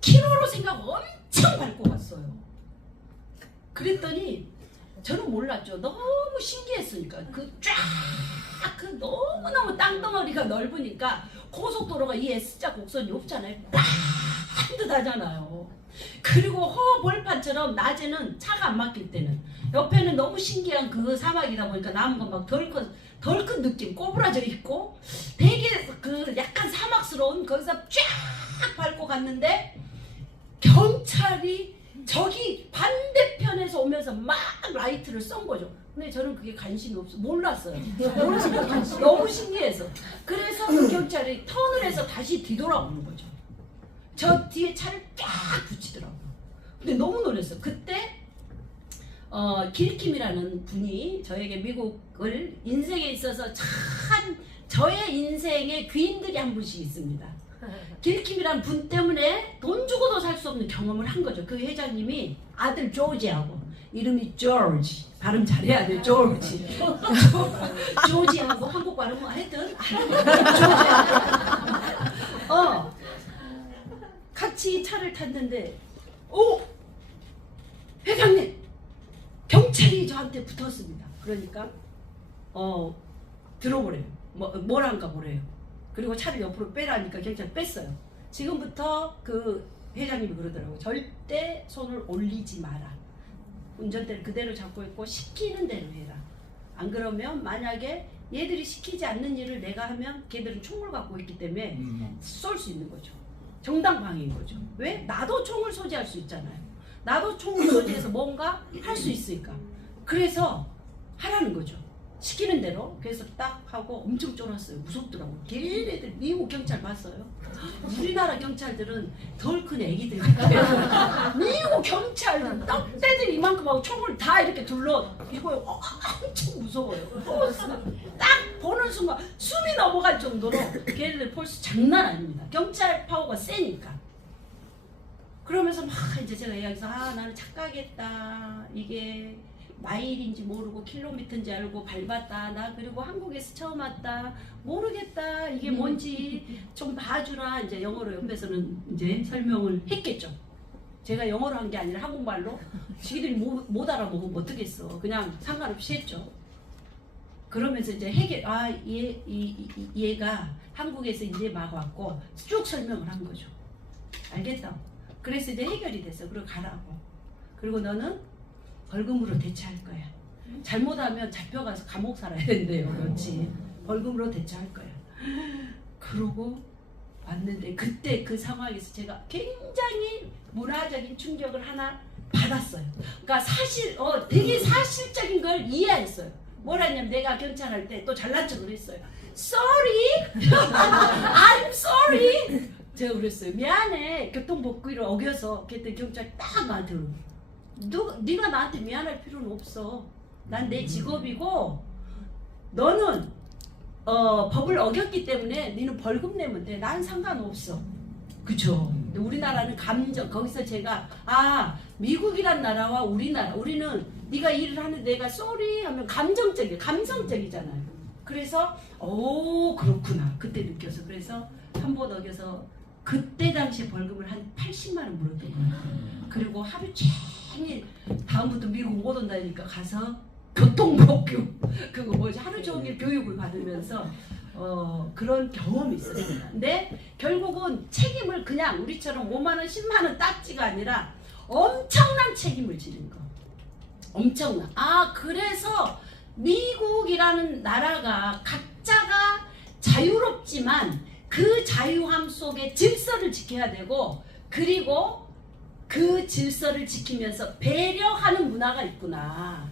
키로로 생각 엄청 밟고 갔어요. 그랬더니 저는 몰랐죠. 너무 신기했으니까 그 너무너무 땅덩어리가 넓으니까 고속도로가 이 S자 곡선이 없잖아요. 반듯하잖아요. 그리고 허벌판처럼 낮에는 차가 안 막힐 때는 옆에는 너무 신기한 그 사막이다 보니까 나무가 막 덜 큰 느낌 꼬부라져 있고 되게 그 약간 사막스러운 거기서 쫙 밟고 갔는데 경찰이 저기 반대편에서 오면서 막 라이트를 쏜 거죠. 근데 저는 그게 관심이 없어 몰랐어요. 너무 신기해서 그래서 그 경찰이 턴을 해서 다시 뒤돌아오는 거죠. 저 뒤에 차를 쫙 붙이더라고요. 근데 너무 놀랐어요. 그때 길킴이라는 분이 저에게 미국을 인생에 있어서 참 저의 인생의 귀인들이 한 분씩 있습니다. 길킴이란 분 때문에 돈 주고도 살 수 없는 경험을 한 거죠. 그 회장님이 아들 조지하고 이름이 조지 발음 잘해야 돼. 조지 조지하고 한국 발음 하여튼 조지하고 같이 차를 탔는데 오 회장님 경찰이 저한테 붙었습니다. 그러니까 들어보래요. 뭐란가 보래요. 그리고 차를 옆으로 빼라니까 경찰 뺐어요. 지금부터 그 회장님이 그러더라고요. 절대 손을 올리지 마라. 운전대를 그대로 잡고 있고 시키는 대로 해라. 안 그러면 만약에 얘들이 시키지 않는 일을 내가 하면 걔들은 총을 갖고 있기 때문에 쏠 수 있는 거죠. 정당방위인 거죠. 왜? 나도 총을 소지할 수 있잖아요. 나도 총을 소지해서 뭔가 할 수 있으니까. 그래서 하라는 거죠. 시키는 대로. 그래서 딱 하고 엄청 쫄았어요. 무섭더라고. 걔네들 미국 경찰 봤어요? 우리나라 경찰들은 덜 큰 애기들 같아요. 미국 경찰은 떡대들 이만큼 하고 총을 다 이렇게 둘러. 이거 엄청 무서워요. 딱 보는 순간 숨이 넘어갈 정도로 걔네들 폴스 장난 아닙니다. 경찰 파워가 세니까. 그러면서 막 이제 제가 이야기해서 나는 착각했다. 이게 마일인지 모르고 킬로미터인지 알고 밟았다. 나 그리고 한국에서 처음 왔다. 모르겠다. 이게 뭔지 좀 봐주라. 이제 영어로 옆에서는 이제 설명을 했겠죠. 제가 영어로 한 게 아니라 한국말로. 지들이 못 알아보고 어떻겠어. 그냥 상관없이 했죠. 그러면서 이제 얘가 한국에서 이제 막 왔고 쭉 설명을 한 거죠. 알겠다고. 그래서 이제 해결이 됐어. 그리고 가라고. 그리고 너는 벌금으로 대체할 거야. 잘못하면 잡혀가서 감옥 살아야 된대요. 그렇지. 벌금으로 대체할 거야. 그러고 왔는데 그때 그 상황에서 제가 굉장히 문화적인 충격을 하나 받았어요. 그러니까 되게 사실적인 걸 이해했어요. 뭐라 했냐면 내가 경찰 할 때 또 잘난 척을 했어요. Sorry, I'm sorry. 제가 그랬어요. 미안해. 교통법규를 어겨서. 그때 경찰이 딱 나한테 그러고. 네가 나한테 미안할 필요는 없어. 난 내 직업이고 너는 법을 어겼기 때문에 너는 벌금 내면 돼. 난 상관없어. 그쵸? 근데 우리나라는 감정. 거기서 제가 미국이란 나라와 우리나라. 우리는 네가 일을 하는데 내가 쏘리 하면 감성적이잖아요. 그래서 그렇구나. 그때 느껴서. 그래서 한 번 어겨서 그때 당시에 벌금을 한 80만 원 물었던 거예요. 그리고 하루 종일 다음부터 미국 못 온다니까 가서 교통법규 그거 뭐지 하루 종일 교육을 받으면서 그런 경험이 있었습니다. 근데 결국은 책임을 그냥 우리처럼 5만 원, 10만 원 딱지가 아니라 엄청난 책임을 지는 거. 엄청난. 그래서 미국이라는 나라가 각자가 자유롭지만 그 자유함 속에 질서를 지켜야 되고 그리고 그 질서를 지키면서 배려하는 문화가 있구나.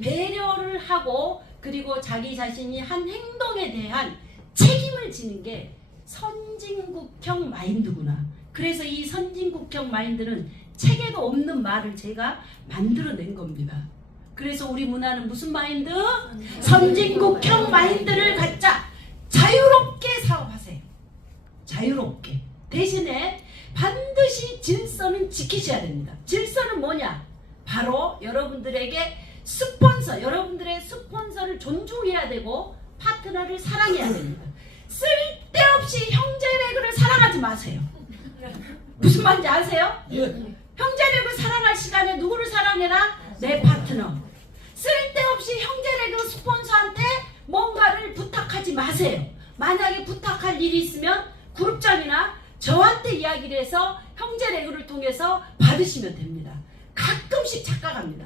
배려를 하고 그리고 자기 자신이 한 행동에 대한 책임을 지는 게 선진국형 마인드구나. 그래서 이 선진국형 마인드는 책에도 없는 말을 제가 만들어낸 겁니다. 그래서 우리 문화는 무슨 마인드? 선진국형 마인드를 갖자. 자유롭게 사업하세요. 자유롭게. 대신에 반드시 질서는 지키셔야 됩니다. 질서는 뭐냐? 바로 여러분들에게 여러분들의 스폰서를 존중해야 되고 파트너를 사랑해야 됩니다. 쓸데없이 형제레그를 사랑하지 마세요. 무슨 말인지 아세요? 형제레그 사랑할 시간에 누구를 사랑해라? 내 파트너. 쓸데없이 형제레그 스폰서한테 뭔가를 부탁하지 마세요. 만약에 부탁할 일이 있으면 그룹장이나 저한테 이야기를 해서 형제레그를 통해서 받으시면 됩니다. 가끔씩 착각합니다.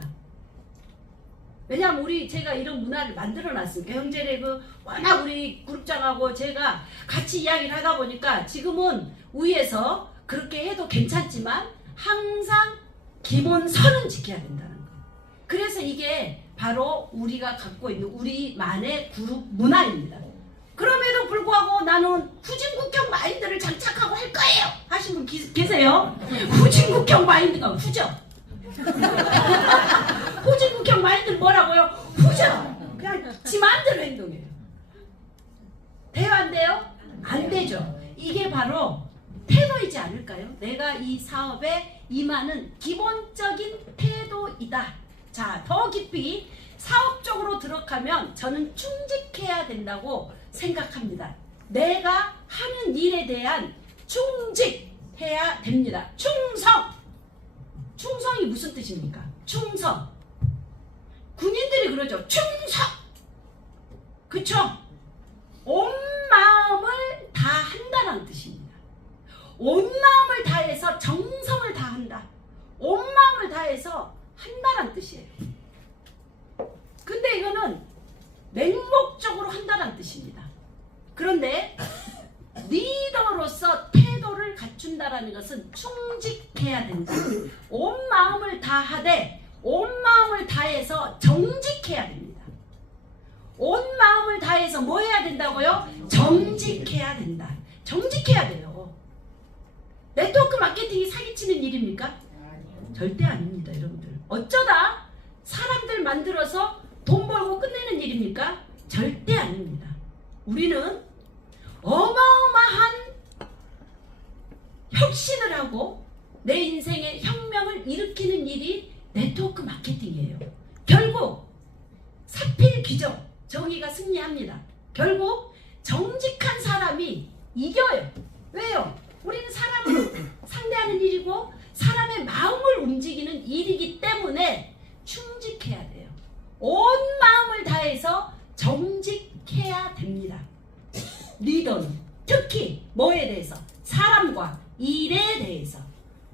왜냐하면 제가 이런 문화를 만들어 놨으니까. 형제레그 워낙 우리 그룹장하고 제가 같이 이야기를 하다 보니까 지금은 위에서 그렇게 해도 괜찮지만 항상 기본선은 지켜야 된다는 거. 그래서 이게 바로 우리가 갖고 있는 우리만의 그룹 문화입니다. 그럼에도 불구하고 나는 후진국형 마인드를 장착하고 할 거예요 하신 분 계세요? 후진국형 마인드가 후죠. 후진국형 마인드는 뭐라고요? 후죠. 그냥 지 마음대로 행동해요. 돼요 안 돼요? 안 되죠. 이게 바로 태도이지 않을까요? 내가 이 사업에 임하는 기본적인 태도이다. 자, 더 깊이 사업적으로 들어가면 저는 충직해야 된다고 생각합니다. 내가 하는 일에 대한 충직해야 됩니다. 충성! 충성이 무슨 뜻입니까? 충성. 군인들이 그러죠. 충성! 그쵸? 온 마음을 다 한다는 뜻입니다. 온 마음을 다해서 정성을 다한다. 온 마음을 다해서 한다는 뜻이에요. 근데 이거는 맹목적으로 한다는 뜻입니다. 그런데 리더로서 태도를 갖추 갖춘다라는 것은 충직해야 된다. 온 마음을 다하되 온 마음을 다해서 정직해야 됩니다. 온 마음을 다해서 뭐 해야 된다고요? 정직해야 된다. 정직해야 돼요. 네트워크 마케팅이 사기치는 일입니까? 절대 아닙니다, 여러분들. 어쩌다 사람들 만들어서 돈 벌고 끝내는 일입니까? 절대 아닙니다. 우리는 어마어마한 혁신을 하고 내 인생의 혁명을 일으키는 일이 네트워크 마케팅이에요. 결국 사필 귀정, 정의가 승리합니다. 결국 정직한 사람이 이겨요. 왜요? 우리는 사람을 상대하는 일이고 사람의 마음을 움직이는 일이기 때문에 충직해야 돼요. 온 마음을 다해서 정직해야 됩니다. 리더는 특히 뭐에 대해서? 사람과 일에 대해서.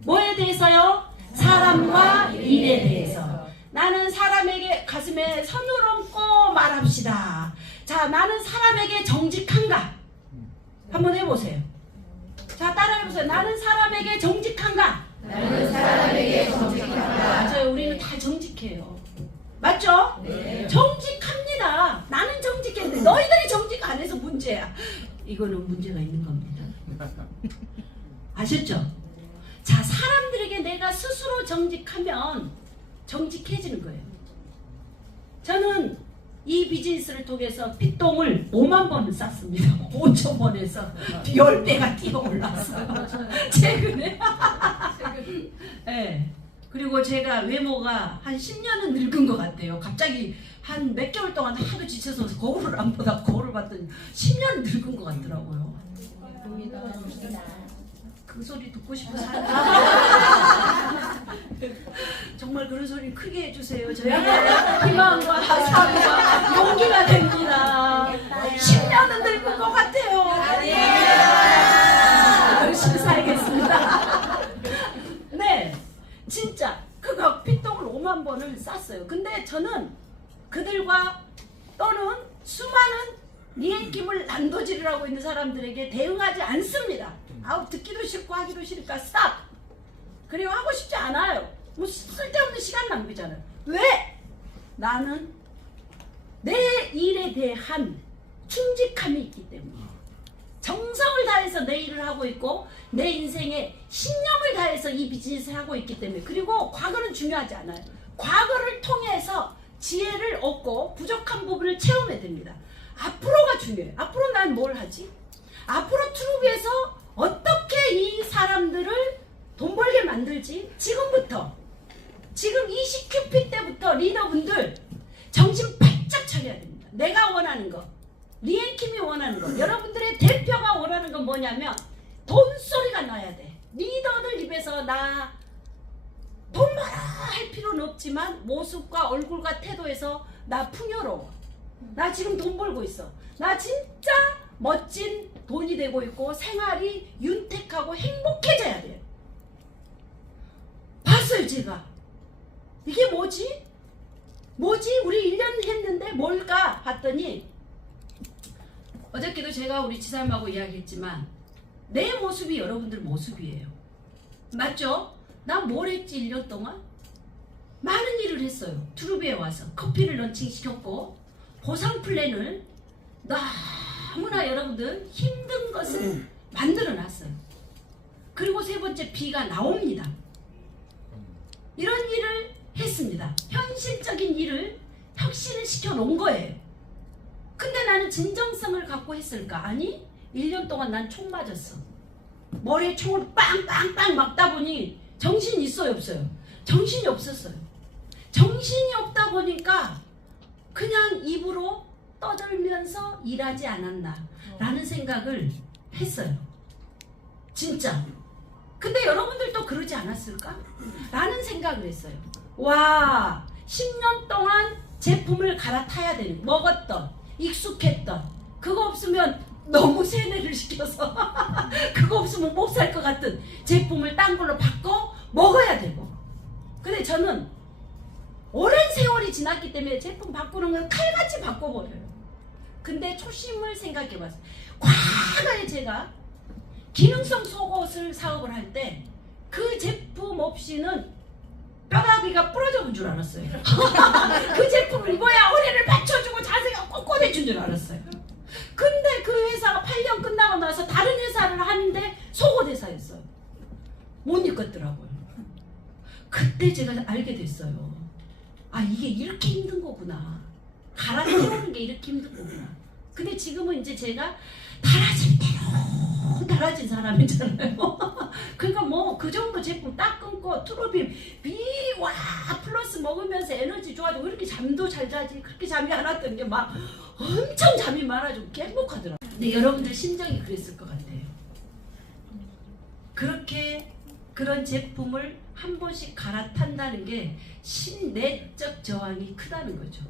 뭐에 대해서요? 사람과 일에 대해서. 나는 사람에게 가슴에 선을 얹고 말합시다. 자, 나는 사람에게 정직한가? 한번 해보세요. 자, 따라해보세요. 나는 사람에게 정직한가? 나는 사람에게 정직한가? 맞아요. 우리는 다 정직해요. 맞죠? 네. 정직합니다. 나는 정직했는데 너희들이 정직 안 해서 문제야. 이거는 문제가 있는 겁니다. 아셨죠? 자, 사람들에게 내가 스스로 정직하면 정직해지는 거예요. 저는 이 비즈니스를 통해서 핏똥을 5만 번을 쌌습니다. 5천 번에서 10배가 뛰어 올랐어요. 최근에. 네. 그리고 제가 외모가 한 10년은 늙은 것 같아요. 갑자기 한 몇 개월 동안 하도 지쳐서 거울을 안 보다 거울을 봤더니 10년 늙은 것 같더라고요. 그 소리 듣고 싶은 사람 정말 그런 소리 크게 해주세요. 저희가 희망과 사랑과 용기가 됩니다. 10년은 늙은 것 같아요. 열심히 살겠습니다. 네, 진짜 그거 핏똥을 5만 번을 쌌어요. 근데 저는 그들과 또는 수많은 니에김을 난도질을 하고 있는 사람들에게 대응하지 않습니다. 아우, 듣기도 싫고 하기도 싫으니까 스탑. 그리고 하고 싶지 않아요. 뭐 쓸데없는 시간 낭비잖아요. 왜? 나는 내 일에 대한 충직함이 있기 때문에 정성을 다해서 내 일을 하고 있고 내 인생에 신념을 다해서 이 비즈니스를 하고 있기 때문에. 그리고 과거는 중요하지 않아요. 과거를 통해서 지혜를 얻고 부족한 부분을 채우면 됩니다. 앞으로가 중요해요. 앞으로 난 뭘 하지? 앞으로 트루비에서 어떻게 이 사람들을 돈 벌게 만들지? 지금부터, 지금 20큐피 때부터 리더분들 정신 바짝 차려야 됩니다. 내가 원하는 거, 리앤킴이 원하는 거, 여러분들의 대표가 원하는 건 뭐냐면 돈소리가 나야 돼. 리더들 입에서 나 돈 벌어 할 필요는 없지만 모습과 얼굴과 태도에서 나 풍요로워. 나 지금 돈 벌고 있어. 나 진짜 멋진 돈이 되고 있고 생활이 윤택하고 행복해져야 돼요. 봤어요, 제가. 이게 뭐지? 우리 1년 했는데 뭘까? 봤더니 어저께도 제가 우리 지사님하고 이야기했지만 내 모습이 여러분들 모습이에요. 맞죠? 나 뭘 했지 1년 동안? 많은 일을 했어요. 트루비에 와서 커피를 런칭시켰고 보상 플랜을 너무나 여러분들 힘든 것을 만들어 놨어요. 그리고 세 번째, 비가 나옵니다. 이런 일을 했습니다. 현실적인 일을 혁신을 시켜 놓은 거예요. 근데 나는 진정성을 갖고 했을까? 아니, 1년 동안 난 총 맞았어. 머리에 총을 빵빵빵 막다 보니 정신이 있어요, 없어요? 정신이 없었어요. 정신이 없다 보니까 그냥 입으로 떠들면서 일하지 않았나 라는 생각을 했어요. 진짜. 근데 여러분들도 그러지 않았을까? 라는 생각을 했어요. 와, 10년 동안 제품을 갈아타야 되는, 먹었던, 익숙했던, 그거 없으면 너무 세뇌를 시켜서 그거 없으면 못 살 것 같은 제품을 딴 걸로 바꿔 먹어야 되고. 근데 저는 오랜 세월이 지났기 때문에 제품 바꾸는 건 칼같이 바꿔버려요. 근데 초심을 생각해봤어요. 과거에 제가 기능성 속옷을 사업을 할 때 그 제품 없이는 뼈다귀가 부러져 본 줄 알았어요. 그 제품을 입어야 허리를 받쳐주고 자세가 꼿꼿해진 줄 알았어요. 근데 그 회사가 8년 끝나고 나서 다른 회사를 하는데 속옷 회사였어요. 못 입겠더라고요. 그때 제가 알게 됐어요. 아, 이게 이렇게 힘든 거구나. 갈아 끼우는 게 이렇게 힘든 거구나. 근데 지금은 이제 제가 달아질 대로 달아진 사람이잖아요. 그러니까 뭐 그 정도 제품 딱 끊고 트루빔 비와 플러스 먹으면서 에너지 좋아지고 이렇게 잠도 잘 자지. 그렇게 잠이 안 왔던 게 막 엄청 잠이 많아지고 행복하더라고요. 근데 여러분들 심정이 그랬을 것 같아요. 그렇게 그런 제품을 한 번씩 갈아탄다는 게 신내적 저항이 크다는 거죠.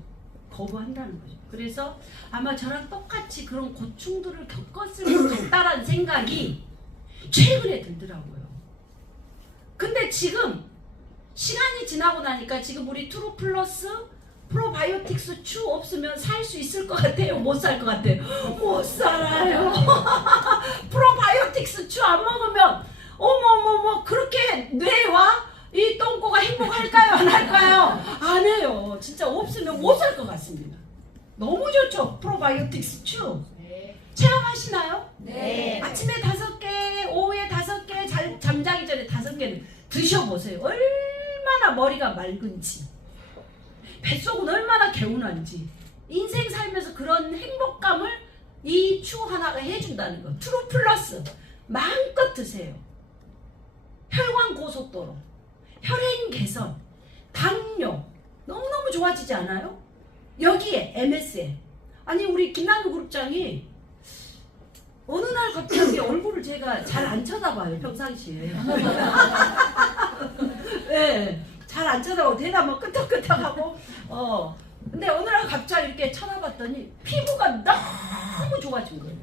거부한다는 거죠. 그래서 아마 저랑 똑같이 그런 고충들을 겪었을 것 같다라는 생각이 최근에 들더라고요. 근데 지금 시간이 지나고 나니까 지금 우리 트루 플러스 프로바이오틱스 추 없으면 살 수 있을 것 같아요? 못 살 것 같아요? 못 살아요. 프로바이오틱스 추 안 먹으면 어머머머 그렇게 뇌와 이 똥꼬가 행복할까요? 안 할까요? 안 해요. 진짜 없으면 못 살 것 같습니다. 너무 좋죠? 프로바이오틱스 추. 체험하시나요? 네. 아침에 5개, 오후에 5개, 잠자기 전에 5개는 드셔보세요. 얼마나 머리가 맑은지, 뱃속은 얼마나 개운한지. 인생 살면서 그런 행복감을 이 추 하나가 해준다는 거. 트루 플러스 마음껏 드세요. 혈관 고속도로, 혈행 개선, 당뇨 너무너무 좋아지지 않아요? 여기에 MSM. 아니 우리 김남규 그룹장이 어느 날 갑자기 얼굴을 제가 잘 안 쳐다봐요. 평상시에. 네, 잘 안 쳐다보고 대답만 끄덕끄덕하고 근데 어느 날 갑자기 이렇게 쳐다봤더니 피부가 너무 좋아진 거예요.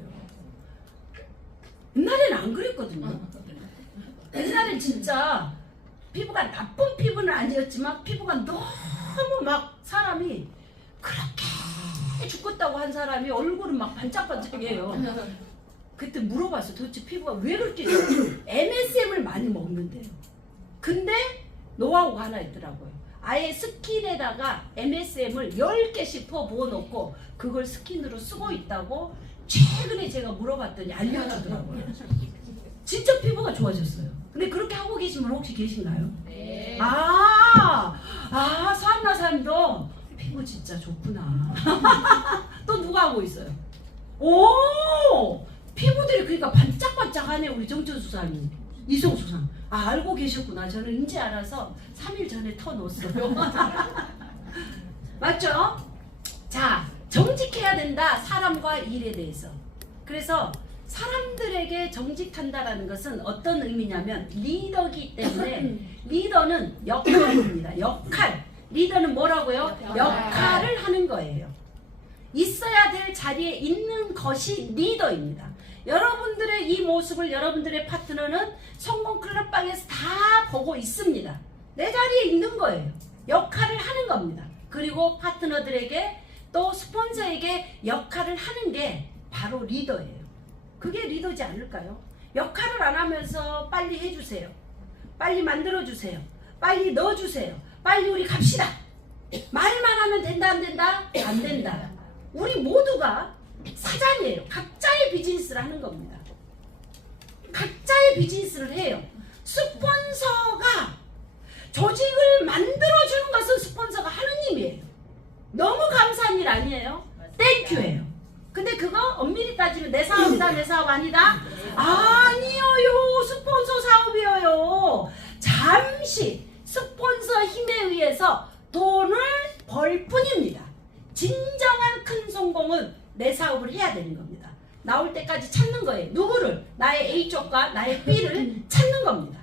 옛날에는 안 그랬거든요. 옛날엔 진짜 피부가 나쁜 피부는 아니었지만 피부가 너무 막 사람이 그렇게 죽겠다고 한 사람이 얼굴은 막 반짝반짝해요. 그때 물어봤어요. 도대체 피부가 왜 그렇게 좋아요? MSM을 많이 먹는데요. 근데 노하우가 하나 있더라고요. 아예 스킨에다가 MSM을 10개씩 부어놓고 그걸 스킨으로 쓰고 있다고 최근에 제가 물어봤더니 알려주더라고요. 진짜 피부가 좋아졌어요. 근데 그렇게 하고 계신 분 혹시 계신가요? 네. 서한나 사람도 피부 진짜 좋구나. 또 누가 하고 있어요? 오! 피부들이 그러니까 반짝반짝하네. 우리 정철 수사님, 이송 수상. 알고 계셨구나. 저는 이제 알아서 3일 전에 터놓았어요. 맞죠? 자, 정직해야 된다. 사람과 일에 대해서. 그래서 사람들에게 정직한다라는 것은 어떤 의미냐면 리더기 때문에 리더는 역할입니다. 역할. 리더는 뭐라고요? 역할을 하는 거예요. 있어야 될 자리에 있는 것이 리더입니다. 여러분들의 이 모습을 여러분들의 파트너는 성공 클럽방에서 다 보고 있습니다. 내 자리에 있는 거예요. 역할을 하는 겁니다. 그리고 파트너들에게 또 스폰서에게 역할을 하는 게 바로 리더예요. 그게 리더지 않을까요? 역할을 안 하면서 빨리 해주세요. 빨리 만들어주세요. 빨리 넣어주세요. 빨리 우리 갑시다. 말만 하면 된다 안 된다? 안 된다. 우리 모두가 사장이에요. 각자의 비즈니스를 하는 겁니다. 각자의 비즈니스를 해요. 스폰서가 조직을 만들어주는 것은 스폰서가 하는 일이에요. 너무 감사한 일 아니에요? 땡큐예요. 근데 그거 엄밀히 따지면 내 사업이다 내 사업 아니다? 아니에요. 스폰서 사업이에요. 잠시 스폰서 힘에 의해서 돈을 벌 뿐입니다. 진정한 큰 성공은 내 사업을 해야 되는 겁니다. 나올 때까지 찾는 거예요. 누구를? 나의 A쪽과 나의 B를 찾는 겁니다.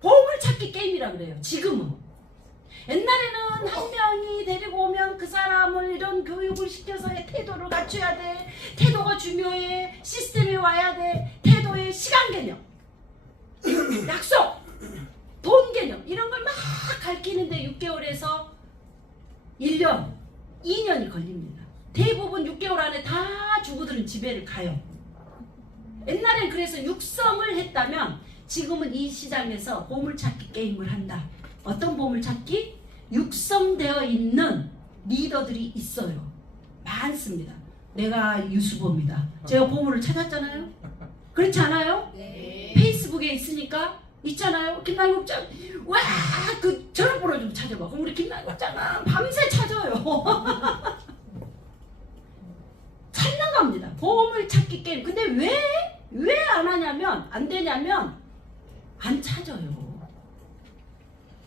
보물찾기 게임이라 그래요. 지금은. 옛날에는 한 명이 데리고 오면 그 사람을 이런 교육을 시켜서의 태도를 갖춰야 돼. 태도가 중요해. 시스템에 와야 돼. 태도의 시간 개념, 약속, 돈 개념 이런 걸 막 가르치는데 6개월에서 1년, 2년이 걸립니다. 대부분 6개월 안에 다 주부들은 집에를 가요. 옛날엔 그래서 육성을 했다면 지금은 이 시장에서 보물찾기 게임을 한다. 어떤 보물찾기? 육성되어 있는 리더들이 있어요. 많습니다. 내가 유수보입니다. 제가 보물을 찾았잖아요. 그렇지 않아요? 네. 페이스북에 있으니까 있잖아요. 김나영 국장 와 그 전화번호 좀 찾아봐. 그럼 우리 김나영 국장은 밤새 찾아요. 찾는 겁니다. 보물찾기 게임. 근데 왜 안 하냐면 안 되냐면 안 찾아요.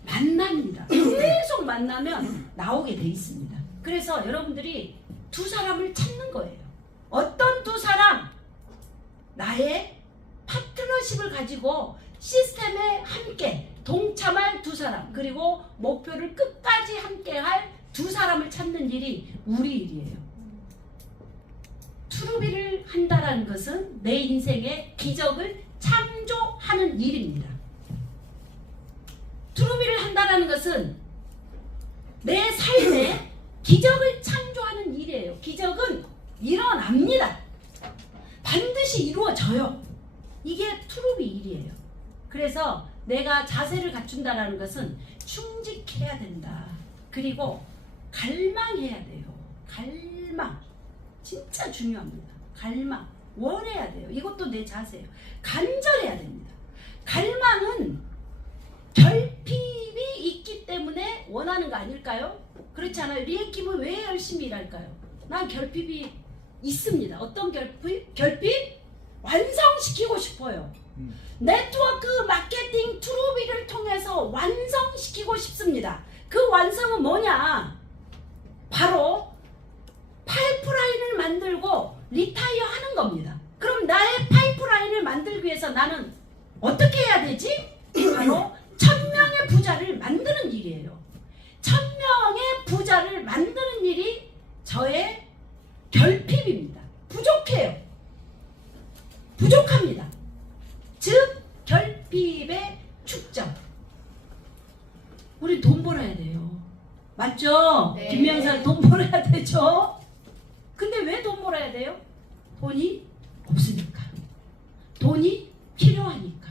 만납니다. 계속 만나면 나오게 돼 있습니다. 그래서 여러분들이 두 사람을 찾는 거예요. 어떤 두 사람? 나의 파트너십을 가지고 시스템에 함께 동참할 두 사람, 그리고 목표를 끝까지 함께 할 두 사람을 찾는 일이 우리 일이에요. 투루비를 한다라는 것은 내 인생의 기적을 창조하는 일입니다. 투루비를 한다라는 것은 내 삶에 기적을 창조하는 일이에요. 기적은 일어납니다. 반드시 이루어져요. 이게 투루비 일이에요. 그래서 내가 자세를 갖춘다라는 것은 충직해야 된다. 그리고 갈망해야 돼요. 갈망. 진짜 중요합니다. 갈망. 원해야 돼요. 이것도 내 자세예요. 간절해야 됩니다. 갈망은 결핍이 있기 때문에 원하는 거 아닐까요? 그렇지 않아요? 리에킴은 왜 열심히 일할까요? 난 결핍이 있습니다. 어떤 결핍? 결핍? 완성시키고 싶어요. 네트워크 마케팅 투루비를 통해서 완성시키고 싶습니다. 그 완성은 뭐냐? 바로 파이프라인을 만들고 리타이어 하는 겁니다. 그럼 나의 파이프라인을 만들기 위해서 나는 어떻게 해야 되지? 바로 1000명의 부자를 만드는 일이에요. 1000명의 부자를 만드는 일이 저의 결핍입니다. 부족해요. 부족합니다. 즉 결핍의 축적. 우리 돈 벌어야 돼요. 맞죠? 네. 김명사 돈 벌어야 되죠? 근데 왜 돈 벌어야 돼요? 돈이 없으니까. 돈이 필요하니까.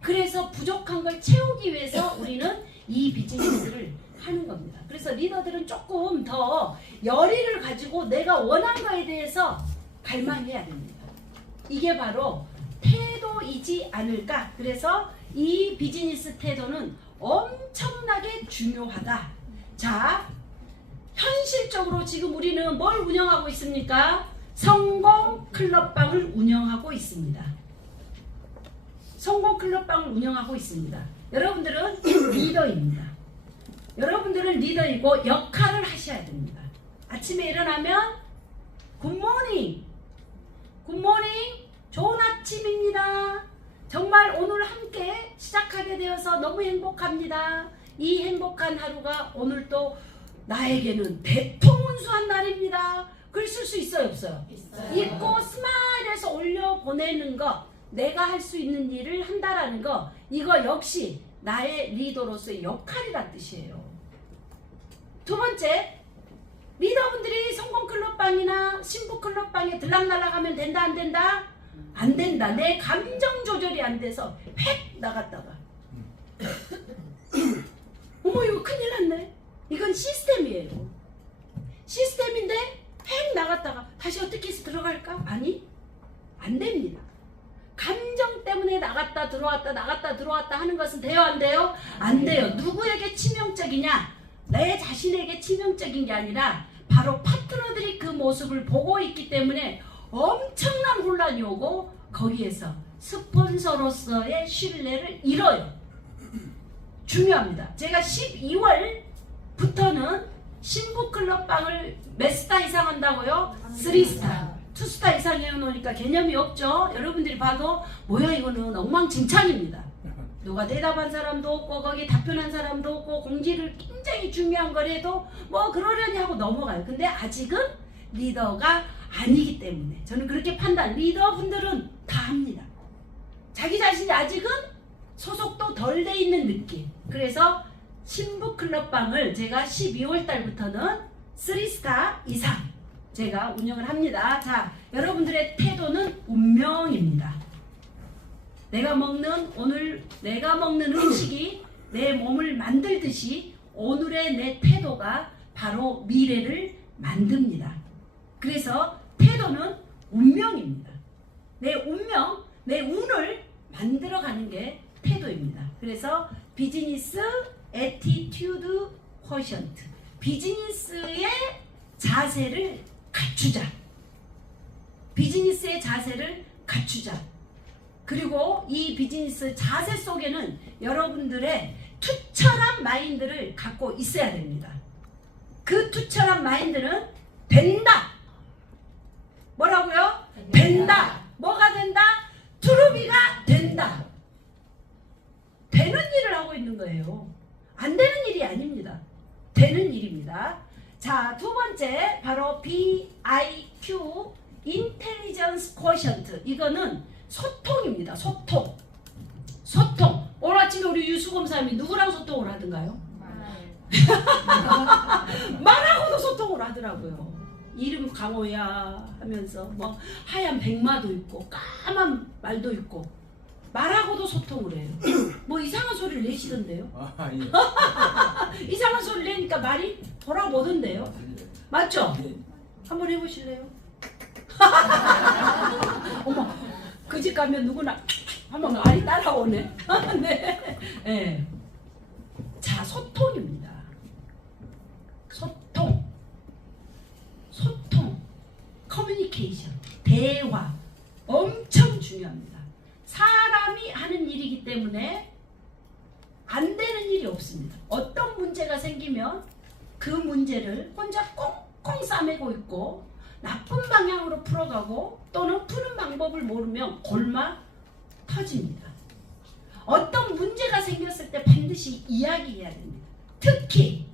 그래서 부족한 걸 채우기 위해서 우리는 이 비즈니스를 하는 겁니다. 그래서 리더들은 조금 더 열의를 가지고 내가 원하는 거에 대해서 갈망해야 됩니다. 이게 바로 태도이지 않을까? 그래서 이 비즈니스 태도는 엄청나게 중요하다. 자, 현실적으로 지금 우리는 뭘 운영하고 있습니까? 성공 클럽방을 운영하고 있습니다. 성공 클럽방을 운영하고 있습니다. 여러분들은 리더입니다. 여러분들은 리더이고 역할을 하셔야 됩니다. 아침에 일어나면 굿모닝, 굿모닝, 좋은 아침입니다. 정말 오늘 함께 시작하게 되어서 너무 행복합니다. 이 행복한 하루가 오늘 또 나에게는 대통운수한 날입니다. 글 쓸 수 있어요, 없어요? 있어요. 읽고 스마일해서 올려 보내는 거, 내가 할 수 있는 일을 한다라는 거, 이거 역시 나의 리더로서의 역할이란 뜻이에요. 두 번째, 리더분들이 성공클럽방이나 신부클럽방에 들락날락하면 된다 안 된다? 안 된다. 내 감정 조절이 안 돼서 획 나갔다가 어머 이거 큰일 났네. 이건 시스템이에요. 시스템인데 획 나갔다가 다시 어떻게 해서 들어갈까? 아니, 안 됩니다. 감정 때문에 나갔다 들어왔다 나갔다 들어왔다 하는 것은 돼요 안 돼요? 안 돼요. 누구에게 치명적이냐? 내 자신에게 치명적인 게 아니라 바로 파트너들이 그 모습을 보고 있기 때문에 엄청난 혼란이 오고 거기에서 스폰서로서의 신뢰를 잃어요. 중요합니다. 제가 12월부터는 신부클럽방을 몇 스타 이상 한다고요? 3스타, 2스타 이상 해놓으니까 개념이 없죠. 여러분들이 봐도 뭐야 이거는 엉망진창입니다. 누가 대답한 사람도 없고 거기 답변한 사람도 없고 공지를 굉장히 중요한 걸 해도 뭐 그러려니 하고 넘어가요. 근데 아직은 리더가 아니기 때문에 저는 그렇게 판단. 리더분들은 다 합니다. 자기 자신이 아직은 소속도 덜 돼 있는 느낌. 그래서 신부클럽방을 제가 12월 달부터는 3스타 이상 제가 운영을 합니다. 자, 여러분들의 태도는 운명입니다. 내가 먹는 음식이 내 몸을 만들듯이 오늘의 내 태도가 바로 미래를 만듭니다. 그래서 태도는 운명입니다. 내 운명, 내 운을 만들어가는 게 태도입니다. 그래서 비즈니스 애티튜드 쿼션트, 비즈니스의 자세를 갖추자. 비즈니스의 자세를 갖추자. 그리고 이 비즈니스 자세 속에는 여러분들의 투철한 마인드를 갖고 있어야 됩니다. 그 투철한 마인드는 된다. 뭐라고요? 된다. 뭐가 된다? 투루비가 된다. 되는 일을 하고 있는 거예요. 안 되는 일이 아닙니다. 되는 일입니다. 자, 두 번째 바로 BIQ 인텔리전스 쿼션트. 이거는 소통입니다. 소통. 오늘 아침에 우리 유수검사님이 누구랑 소통을 하던가요? 말하고도 소통을 하더라고요. 이름 강호야 하면서 뭐 하얀 백마도 있고 까만 말도 있고 말하고도 소통을 해요. 뭐 이상한 소리를 내시던데요. 예. 이상한 소리를 내니까 말이 돌아보던데요. 맞죠? 한번 해보실래요? 어머, 그 집 가면 누구나 한번 말이 따라오네. 네. 네. 자, 소통입니다. 소통, 커뮤니케이션, 대화 엄청 중요합니다. 사람이 하는 일이기 때문에 안 되는 일이 없습니다. 어떤 문제가 생기면 그 문제를 혼자 꽁꽁 싸매고 있고 나쁜 방향으로 풀어가고 또는 푸는 방법을 모르면 골마 터집니다. 어떤 문제가 생겼을 때 반드시 이야기해야 됩니다. 특히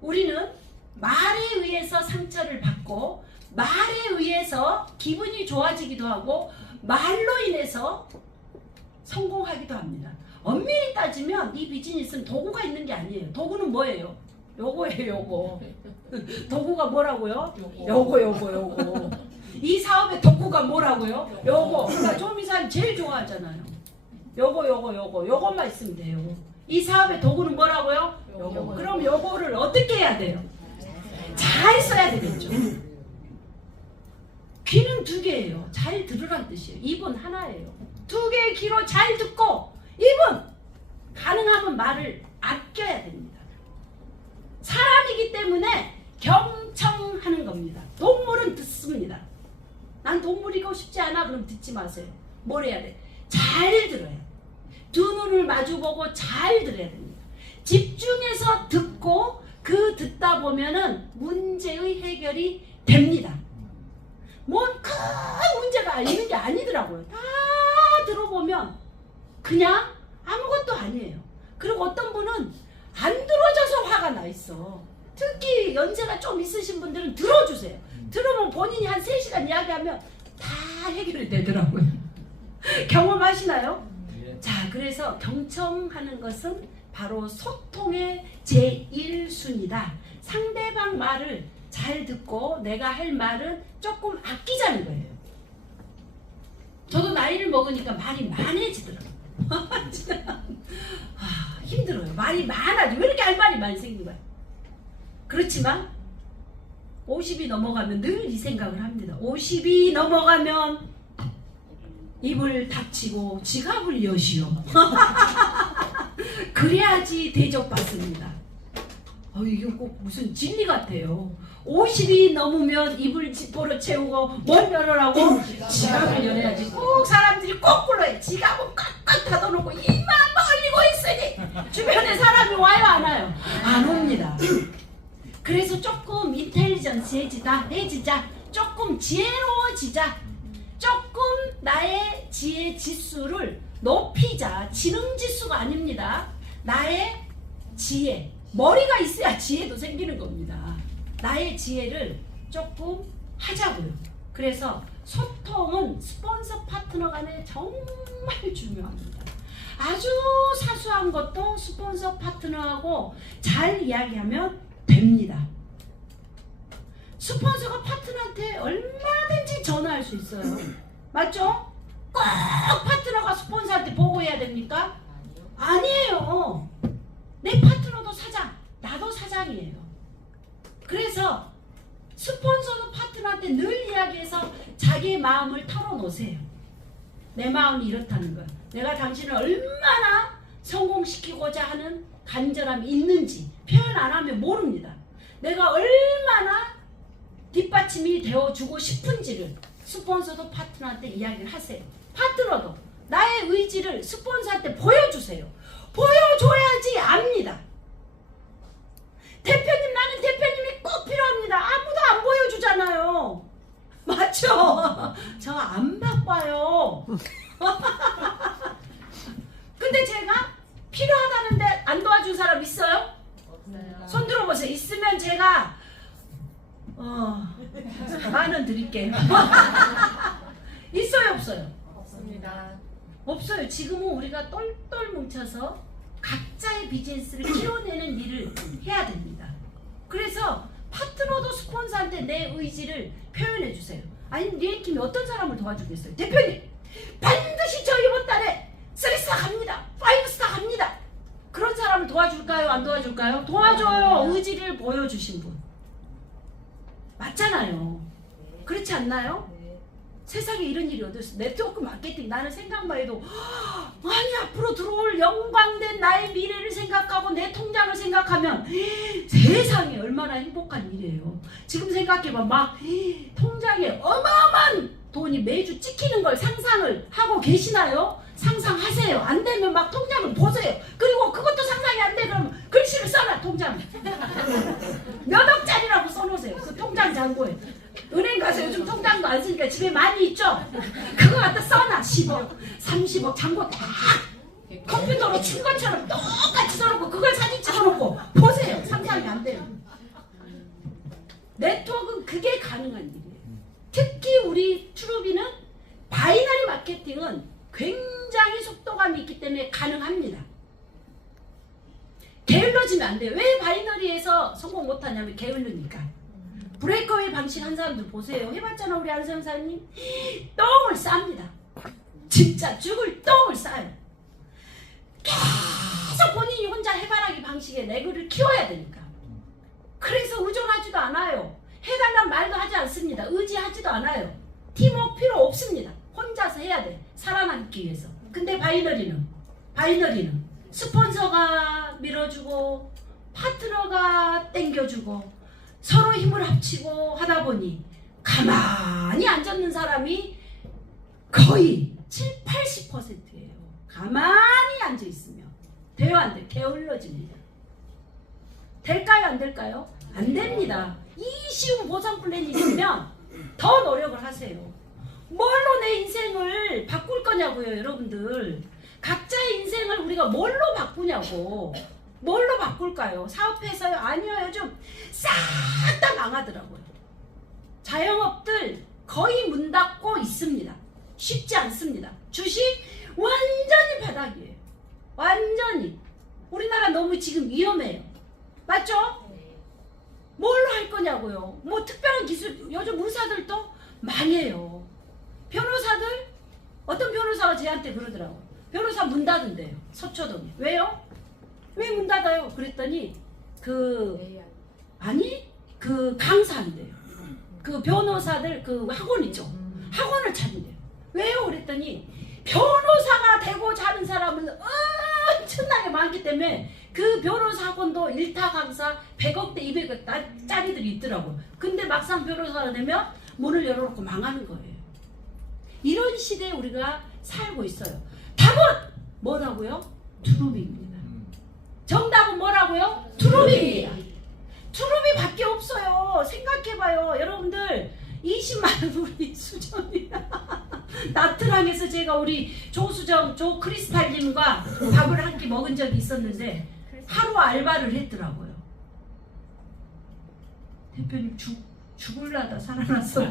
우리는 말에 의해서 상처를 받고 말에 의해서 기분이 좋아지기도 하고 말로 인해서 성공하기도 합니다. 엄밀히 따지면 이 비즈니스는 도구가 있는 게 아니에요. 도구는 뭐예요? 요거예요, 요거. 도구가 뭐라고요? 요거. 이 사업의 도구가 뭐라고요? 요거. 그러니까 조미사님 제일 좋아하잖아요. 요것만 있으면 돼요. 이 사업의 도구는 뭐라고요? 요거. 그럼 요거를 어떻게 해야 돼요? 잘 써야 되겠죠. 귀는 두 개예요. 잘 들으란 뜻이에요. 입은 하나예요. 두 개의 귀로 잘 듣고 입은 가능하면 말을 아껴야 됩니다. 사람이기 때문에 경청하는 겁니다. 동물은 듣습니다. 난 동물이고 싶지 않아. 그럼 듣지 마세요. 뭘 해야 돼? 잘 들어야 돼. 두 눈을 마주보고 잘 들어야 됩니다. 집중해서 듣고 그 듣다 보면은 문제의 해결이 됩니다. 뭔 큰 문제가 있는 게 아니더라고요. 다 들어보면 그냥 아무것도 아니에요. 그리고 어떤 분은 안 들어줘서 화가 나 있어. 특히 연세가 좀 있으신 분들은 들어주세요. 들으면 본인이 한 3시간 이야기하면 다 해결이 되더라고요. 경험하시나요? 자, 그래서 경청하는 것은 바로 소통의 제1순위다. 상대방 말을 잘 듣고 내가 할 말은 조금 아끼자는 거예요. 저도 나이를 먹으니까 말이 많아지더라고요. 힘들어요. 말이 많아지. 왜 이렇게 할 말이 많이 생긴 거야? 그렇지만 50이 넘어가면 늘 이 생각을 합니다. 50이 넘어가면 입을 닥치고 지갑을 여시오. 그래야지 대접받습니다. 이게 꼭 무슨 진리 같아요. 50이 넘으면 입을 지퍼로 채우고 뭘 열어라고? 지갑을 열어야지. 꼭 사람들이 꼭 불러요. 지갑은 꽉꽉 닫아놓고 입만 벌리고 있으니 주변에 사람이 와요 안 와요? 안 옵니다. 그래서 조금 인텔리전스해지자, 조금 지혜로워지자, 조금 나의 지혜 지수를 높이자. 지능 지수가 아닙니다. 나의 지혜, 머리가 있어야 지혜도 생기는 겁니다. 나의 지혜를 조금 하자고요. 그래서 소통은 스폰서 파트너 간에 정말 중요합니다. 아주 사소한 것도 스폰서 파트너하고 잘 이야기하면 됩니다. 스폰서가 파트너한테 얼마든지 전화할 수 있어요. 맞죠? 꼭 파트너가 스폰서한테 보고해야 됩니까? 아니에요. 내 파트너도 사장, 나도 사장이에요. 그래서 스폰서도 파트너한테 늘 이야기해서 자기의 마음을 털어놓으세요. 내 마음이 이렇다는 거야. 내가 당신을 얼마나 성공시키고자 하는 간절함이 있는지 표현 안 하면 모릅니다. 내가 얼마나 뒷받침이 되어주고 싶은지를 스폰서도 파트너한테 이야기를 하세요. 파트너도 나의 의지를 스폰서한테 보여주세요. 보여줘야지 압니다. 대표님, 나는 대표님이 꼭 필요합니다. 아무도 안 보여주잖아요. 맞죠? 저 안 바빠요. 근데 제가 필요하다는데 안 도와준 사람 있어요? 없어요. 손 들어보세요. 있으면 제가 10,000원 드릴게요. 있어요, 없어요? 없습니다. 없어요. 지금은 우리가 똘똘 뭉쳐서 각자의 비즈니스를 키워내는 일을 해야 됩니다. 그래서 파트너도 스폰서한테 내 의지를 표현해 주세요. 아니, 리앤킴이 어떤 사람을 도와주겠어요? 대표님, 반드시 저 이번 달에 3스타 갑니다. 5스타 갑니다. 그런 사람을 도와줄까요? 안 도와줄까요? 도와줘요. 의지를 보여주신 분. 맞잖아요. 그렇지 않나요? 네. 세상에 이런 일이 어디 있어? 네트워크 마케팅, 나는 생각만 해도 아니, 앞으로 들어올 영광된 나의 미래를 생각하고 내 통장을 생각하면 세상에 얼마나 행복한 일이에요. 지금 생각해봐. 막 통장에 어마어마한 돈이 매주 찍히는 걸 상상을 하고 계시나요? 상상하세요. 안 되면 막 통장을 보세요. 그리고 그것도 상상이 안 돼 그러면 글씨를 써놔. 통장 몇 억짜리라고 써놓으세요. 그 통장 잔고에. 은행 가서 요즘 통장도 안 쓰니까 집에 많이 있죠? 그거 갖다 써놔. 10억, 30억 잔고 딱 컴퓨터로 친 것처럼 똑같이 써놓고 그걸 사진 찍어놓고 보세요. 상상이 안 돼요. 네트워크는 그게 가능한 일이에요. 특히 우리 트루비는 바이너리 마케팅은 굉장히 속도감이 있기 때문에 가능합니다. 게을러지면 안 돼요. 왜 바이너리에서 성공 못하냐면 게을르니까. 브레이크웨이 방식 한 사람들 보세요. 해봤잖아 우리 안성사님. 똥을 쌉니다. 진짜 죽을 똥을 싸요. 계속 본인이 혼자 해바라기 방식의 레그를 키워야 되니까. 그래서 의존하지도 않아요. 해달란 말도 하지 않습니다. 의지하지도 않아요. 팀워크 필요 없습니다. 혼자서 해야 돼. 살아남기 위해서. 근데 바이너리는 스폰서가 밀어주고 파트너가 땡겨주고 서로 힘을 합치고 하다 보니 가만히 앉았는 사람이 거의 70~80%예요. 가만히 앉아 있으면 돼요, 안 돼요? 게을러집니다. 될까요, 안 될까요? 안 됩니다. 이 쉬운 보상 플랜이 있으면 더 노력을 하세요. 뭘로 내 인생을 바꿀 거냐고요, 여러분들. 각자의 인생을 우리가 뭘로 바꾸냐고. 뭘로 바꿀까요? 사업해서요? 아니요, 요즘 싹 다 망하더라고요. 자영업들 거의 문 닫고 있습니다. 쉽지 않습니다. 주식 완전히 바닥이에요. 완전히. 우리나라 너무 지금 위험해요. 맞죠? 뭘로 할 거냐고요. 뭐 특별한 기술, 요즘 의사들도 망해요. 변호사들, 어떤 변호사가 저한테 그러더라고요. 변호사 문 닫은대요. 서초동에. 왜요? 왜 문 닫아요? 그랬더니 그 강사인데요. 그 변호사들 그 학원이죠. 학원을 차린대요. 왜요? 그랬더니 변호사가 되고자 하는 사람은 엄청나게 많기 때문에 그 변호사 학원도 1타 강사 100억대 200억 짜리들이 있더라고요. 근데 막상 변호사가 되면 문을 열어놓고 망하는 거예요. 이런 시대에 우리가 살고 있어요. 답은 뭐라고요? 트루비입니다. 정답은 뭐라고요? 트루비입니다. 트루비밖에 없어요. 생각해봐요. 여러분들 20만원 우리 수정이 나트랑에서 제가 우리 조수정, 조크리스탈님과 밥을 한 끼 먹은 적이 있었는데 하루 알바를 했더라고요. 대표님 죽을라다 살아났어요.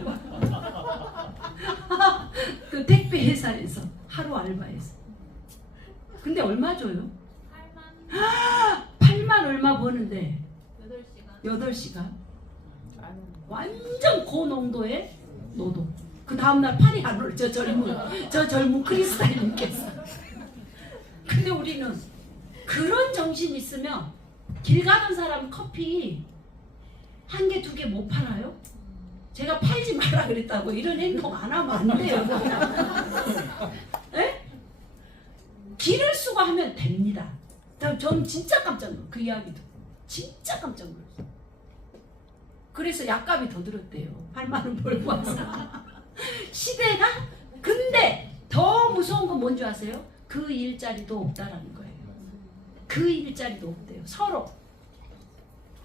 그 택배 회사에서 하루 알바했어. 근데 얼마 줘요? 8만 얼마 버는데 8시간? 완전 고농도의 노동. 그 다음날 팔이 안 올려. 저 젊은 크리스탈님께서. 근데 우리는 그런 정신이 있으면 길 가는 사람 커피 한 개, 두 개 못 팔아요? 제가 팔지 마라 그랬다고. 이런 행동 안 하면 안 돼요. 에? 길을 쓰고 하면 됩니다. 저는 진짜 깜짝 놀랐어요. 그 이야기도. 진짜 깜짝 놀랐어요. 그래서 약값이 더 들었대요. 8만 원 벌고 와서. 시대가? 근데 더 무서운 건 뭔지 아세요? 그 일자리도 없다라는 거예요. 그 일자리도 없대요. 서로.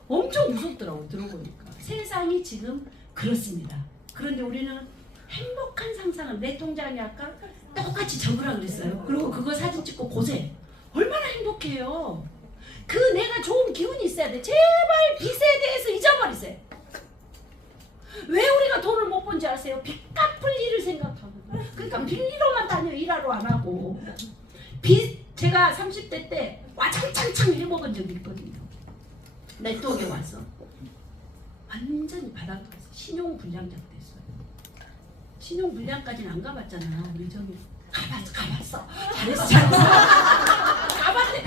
엄청 무섭더라고 들어보니까. 세상이 지금 그렇습니다. 그런데 우리는 행복한 상상을, 내 통장에 아까 똑같이 적으라 그랬어요. 그리고 그거 사진 찍고 보세요. 얼마나 행복해요. 그 내가 좋은 기운이 있어야 돼. 제발 빚에 대해서 잊어버리세요. 왜 우리가 돈을 못 번지 아세요? 빚 갚을 일을 생각하고. 그러니까 빌리러만 다녀. 일하러 안 하고. 빚 제가 30대 때 와장창창 해먹은 적이 있거든요. 네트워크에 와서 완전히 바닥에서 신용불량자 됐어요. 신용불량까지는 안 가봤잖아. 우리 저기 가봤어. 잘했어. 가봤대.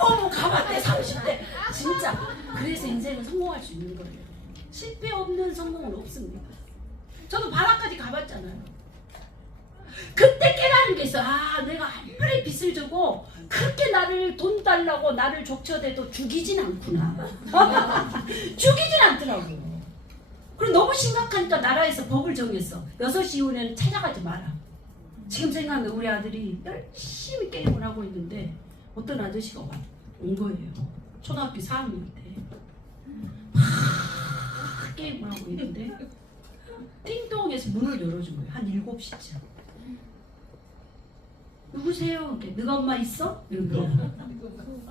어머 가봤대. 30대. 진짜. 그래서 인생은 성공할 수 있는 거예요. 실패 없는 성공은 없습니다. 저도 바닥까지 가봤잖아요. 그때 깨달은 게 있어. 아, 내가 아무리 빚을 주고 그렇게 나를 돈 달라고 나를 족쳐대도 죽이진 않구나. 죽이진 않더라고. 그리고 너무 심각하니까 나라에서 법을 정했어. 6시 이후에는 찾아가지 마라. 지금 생각하면 우리 아들이 열심히 게임을 하고 있는데 어떤 아저씨가 온 거예요. 초등학교 4학년 때. 막 게임을 하고 있는데 띵동에서 문을 열어준 거예요. 한 7시쯤. 누구세요? 너가 엄마 있어? 이런 거.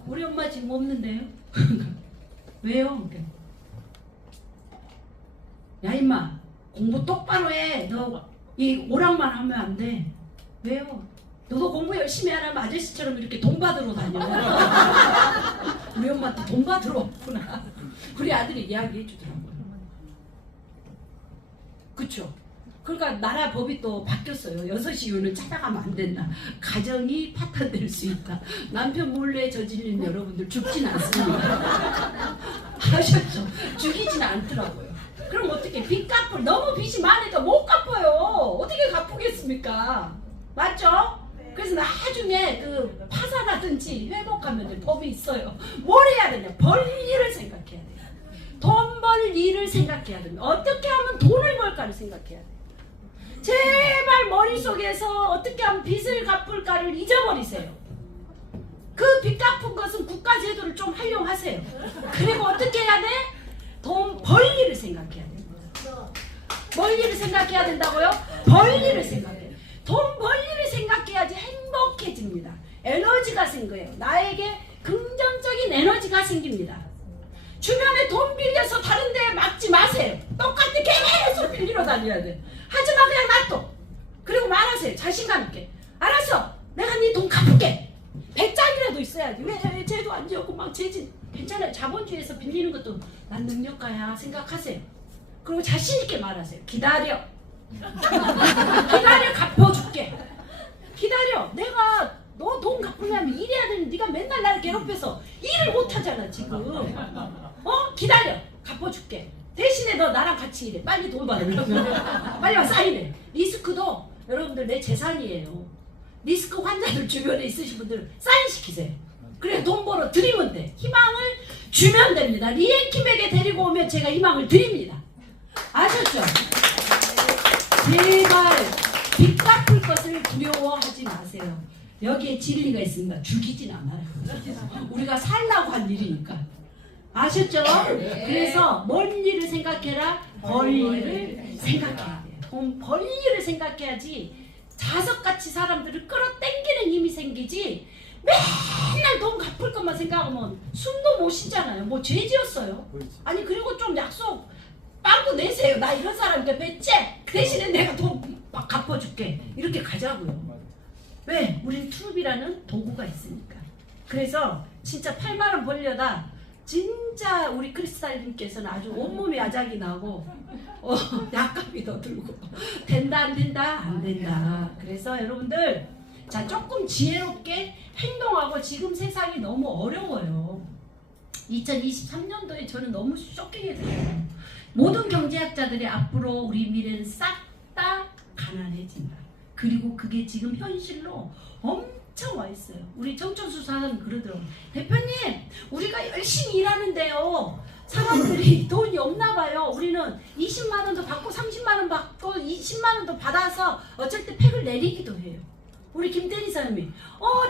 우리 엄마 지금 없는데요? 왜요? 야 임마 공부 똑바로 해. 너 이 오락만 하면 안 돼. 왜요? 너도 공부 열심히 하라면 아저씨처럼 이렇게 돈 받으러 다녀. 우리 엄마한테 돈 받으러 왔구나. 우리 아들이 이야기해 주더라고요. 그쵸? 그러니까 나라 법이 또 바뀌었어요. 6시 이후는 찾아가면 안 된다. 가정이 파탄될 수 있다. 남편 몰래 저질린 여러분들 죽진 않습니다. 아셨죠? 죽이진 않더라고요. 그럼 어떻게 빚 갚을, 너무 빚이 많으니까 못 갚아요. 어떻게 갚겠습니까? 맞죠? 그래서 나중에 그 파산하든지 회복하면 법이 있어요. 뭘 해야 되냐? 벌 일을 생각해야 돼요. 돈 벌 일을 생각해야 됩니다. 어떻게 하면 돈을 벌까를 생각해야 돼요. 제발 머릿속에서 어떻게 하면 빚을 갚을까를 잊어버리세요. 그 빚 갚은 것은 국가 제도를 좀 활용하세요. 그리고 어떻게 해야 돼? 돈 벌 일을 생각해야 돼요. 벌 일을 생각해야 된다고요? 벌 일을 생각해요. 돈 벌 일을 생각해야지 행복해집니다. 에너지가 생겨요. 나에게 긍정적인 에너지가 생깁니다. 주변에 돈 빌려서 다른 데 막지 마세요. 똑같이 계속 빌리러 다녀야 돼. 하지마. 그냥 놔둬. 그리고 말하세요. 자신감 있게. 알았어. 내가 네 돈 갚을게. 100장이라도 있어야지. 왜 쟤도 안 지었고 막 재진. 괜찮아요. 자본주의에서 빌리는 것도 난 능력가야 생각하세요. 그리고 자신 있게 말하세요. 기다려. 기다려. 갚아줄게. 기다려. 내가 너 돈 갚으려면 일해야 되는데 네가 맨날 나를 괴롭혀서 일을 못하잖아 지금. 기다려. 갚아줄게. 대신에 너 나랑 같이 일해. 빨리 돈 받으려면 빨리 와서 사인해. 리스크도 여러분들 내 재산이에요. 리스크 환자들 주변에 있으신 분들 사인시키세요. 그래 돈 벌어 드리면 돼. 희망을 주면 됩니다. 리에킴에게 데리고 오면 제가 희망을 드립니다. 아셨죠? 제발 빚 갚을 것을 두려워하지 마세요. 여기에 진리가 있습니다. 죽이진 않아요. 우리가 살라고 한 일이니까. 아셨죠? 그래서 먼 일을 생각해라. 벌 일을 생각해야 돼요. 돈 벌 일을 생각해야지 자석같이 사람들을 끌어당기는 힘이 생기지 맨날 돈 갚을 것만 생각하면 숨도 못 쉬잖아요. 뭐 죄 지었어요? 아니 그리고 좀 약속 빵꾸 내세요. 나 이런 사람한테 뱉지? 그 대신에 내가 돈 갚아줄게. 이렇게 가자고요. 왜? 우린 투룹이라는 도구가 있으니까. 그래서 진짜 8만 원 벌려다 진짜 우리 크리스탈님께서는 아주 온몸이 아작이 나고 약값이 더 들고 된다 안 된다 안 된다. 그래서 여러분들 자 조금 지혜롭게 행동하고. 지금 세상이 너무 어려워요. 2023년도에 저는 너무 쇼킹해져요. 모든 경제학자들이 앞으로 우리 미래는 싹 다 가난해진다. 그리고 그게 지금 현실로 엄청 와 있어요. 우리 청천수사는 그러더라고요. 대표님, 우리가 열심히 일하는데요, 사람들이 돈이 없나 봐요. 우리는 20만 원도 받고 30만 원 받고 20만 원도 받아서 어쩔 때 팩을 내리기도 해요. 우리 김태리 사장님이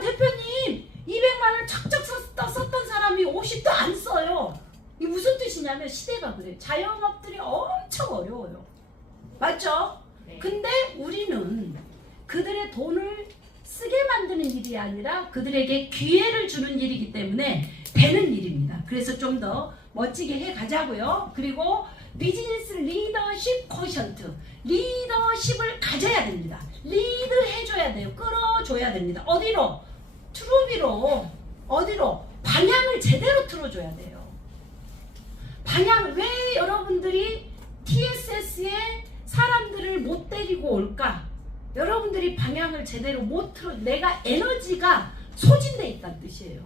대표님 200만 원 척척 썼던 사람이 50도 안 써요. 이게 무슨 뜻이냐면 시대가 그래요. 자영업들이 엄청 어려워요. 맞죠? 네. 근데 우리는 그들의 돈을 쓰게 만드는 일이 아니라 그들에게 기회를 주는 일이기 때문에 되는 일입니다. 그래서 좀 더 멋지게 해 가자고요. 그리고 비즈니스 리더십 쿼션트, 리더십을 가져야 됩니다. 리드 해줘야 돼요. 끌어줘야 됩니다. 어디로? 트루비로. 어디로? 방향을 제대로 틀어줘야 돼요. 방향을. 왜 여러분들이 TSS에 사람들을 못 데리고 올까? 여러분들이 방향을 제대로 못 틀어. 내가 에너지가 소진돼 있다는 뜻이에요.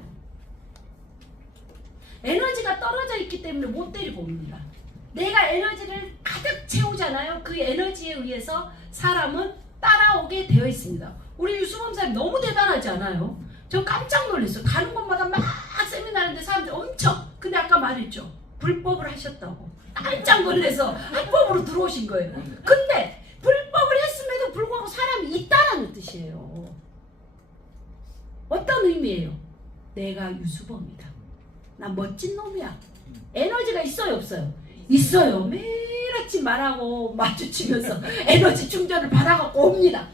에너지가 떨어져 있기 때문에 못 데리고 옵니다. 내가 에너지를 가득 채우잖아요. 그 에너지에 의해서 사람은 따라오게 되어 있습니다. 우리 유수범 사님 너무 대단하지 않아요? 저 깜짝 놀랐어요. 가는 곳마다 막 세미나 하는데 사람들이 엄청. 근데 아까 말했죠. 불법을 하셨다고. 깜짝 놀라서 합법으로 들어오신 거예요. 근데 불법을 했음에도 불구하고 사람이 있다라는 뜻이에요. 어떤 의미예요? 내가 유수범이다. 나 멋진 놈이야. 에너지가 있어요, 없어요? 있어요. 매일 아침 말하고 마주치면서 에너지 충전을 받아갖고 옵니다.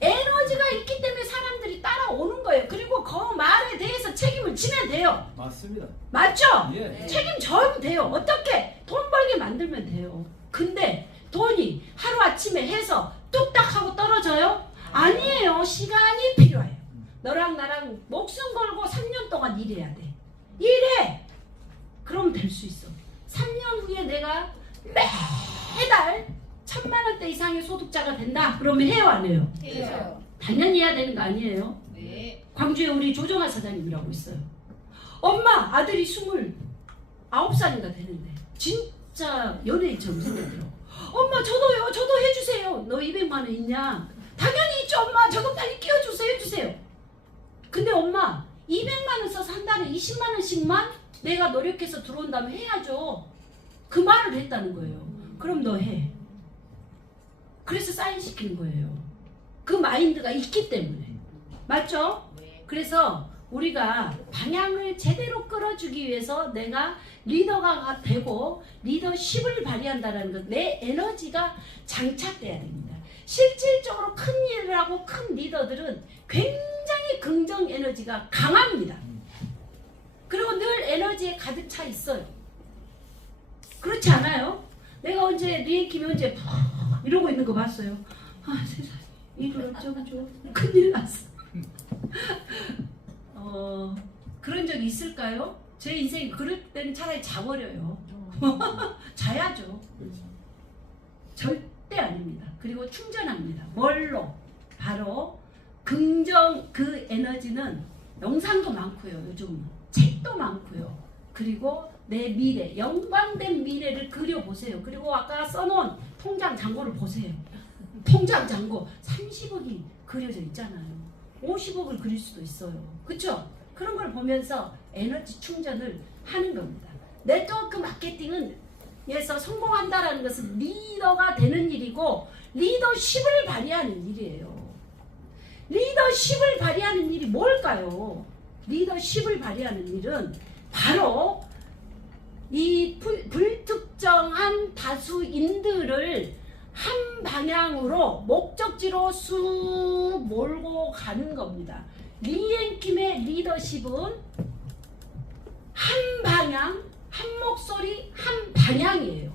에너지가 있기 때문에 사람들이 따라오는 거예요. 그리고 그 말에 대해서 책임을 지면 돼요. 맞습니다. 맞죠? 예. 책임져도 돼요. 어떻게? 돈 벌게 만들면 돼요. 근데 돈이 하루아침에 해서 뚝딱 하고 떨어져요? 아니에요. 시간이 필요해요. 너랑 나랑 목숨 걸고 3년 동안 일해야 돼. 일해! 그럼 될 수 있어. 3년 후에 내가 매달 1,000만 원대 이상의 소득자가 된다. 그러면 해요, 안 해요? 해요. 당연히 해야 되는 거 아니에요? 네. 광주에 우리 조정아 사장님이라고 있어요. 엄마, 아들이 29살인가 되는데 진짜 연예인처럼 생겼더라고. 엄마, 저도요. 저도 해주세요. 너 200만 원 있냐? 당연히 있죠, 엄마. 저도 빨리 끼워주세요. 해주세요. 근데 엄마, 200만 원 써서 한 달에 20만 원씩만 내가 노력해서 들어온다면 해야죠. 그 말을 했다는 거예요. 그럼 너 해. 그래서 사인시키는 거예요. 그 마인드가 있기 때문에. 맞죠? 네. 그래서 우리가 방향을 제대로 끌어주기 위해서 내가 리더가 되고 리더십을 발휘한다는 것, 내 에너지가 장착돼야 됩니다. 실질적으로 큰 일을 하고 큰 리더들은 굉장히 긍정 에너지가 강합니다. 그리고 늘 에너지에 가득 차 있어요. 그렇지 않아요? 내가 언제 리앤킴이 언제 팍 이러고 있는 거 봤어요. 아, 세상에 이걸 어쩌고저쩌고 큰일 났어. 그런 적이 있을까요? 제 인생 그럴 때는 차라리 자버려요. 자야죠. 절대 아닙니다. 그리고 충전합니다. 뭘로? 바로 긍정. 그 에너지는 영상도 많고요. 요즘 책도 많고요. 그리고 내 미래, 영광된 미래를 그려보세요. 그리고 아까 써놓은 통장 잔고를 보세요. 통장 잔고 30억이 그려져 있잖아요. 50억을 그릴 수도 있어요. 그쵸? 그런 걸 보면서 에너지 충전을 하는 겁니다. 네트워크 마케팅은 에서 성공한다라는 것은 리더가 되는 일이고 리더십을 발휘하는 일이에요. 리더십을 발휘하는 일이 뭘까요? 리더십을 발휘하는 일은 바로 이 불특정한 다수인들을 한 방향으로 목적지로 쑥 몰고 가는 겁니다. 리앤킴의 리더십은 한 방향, 한 목소리, 한 방향이에요.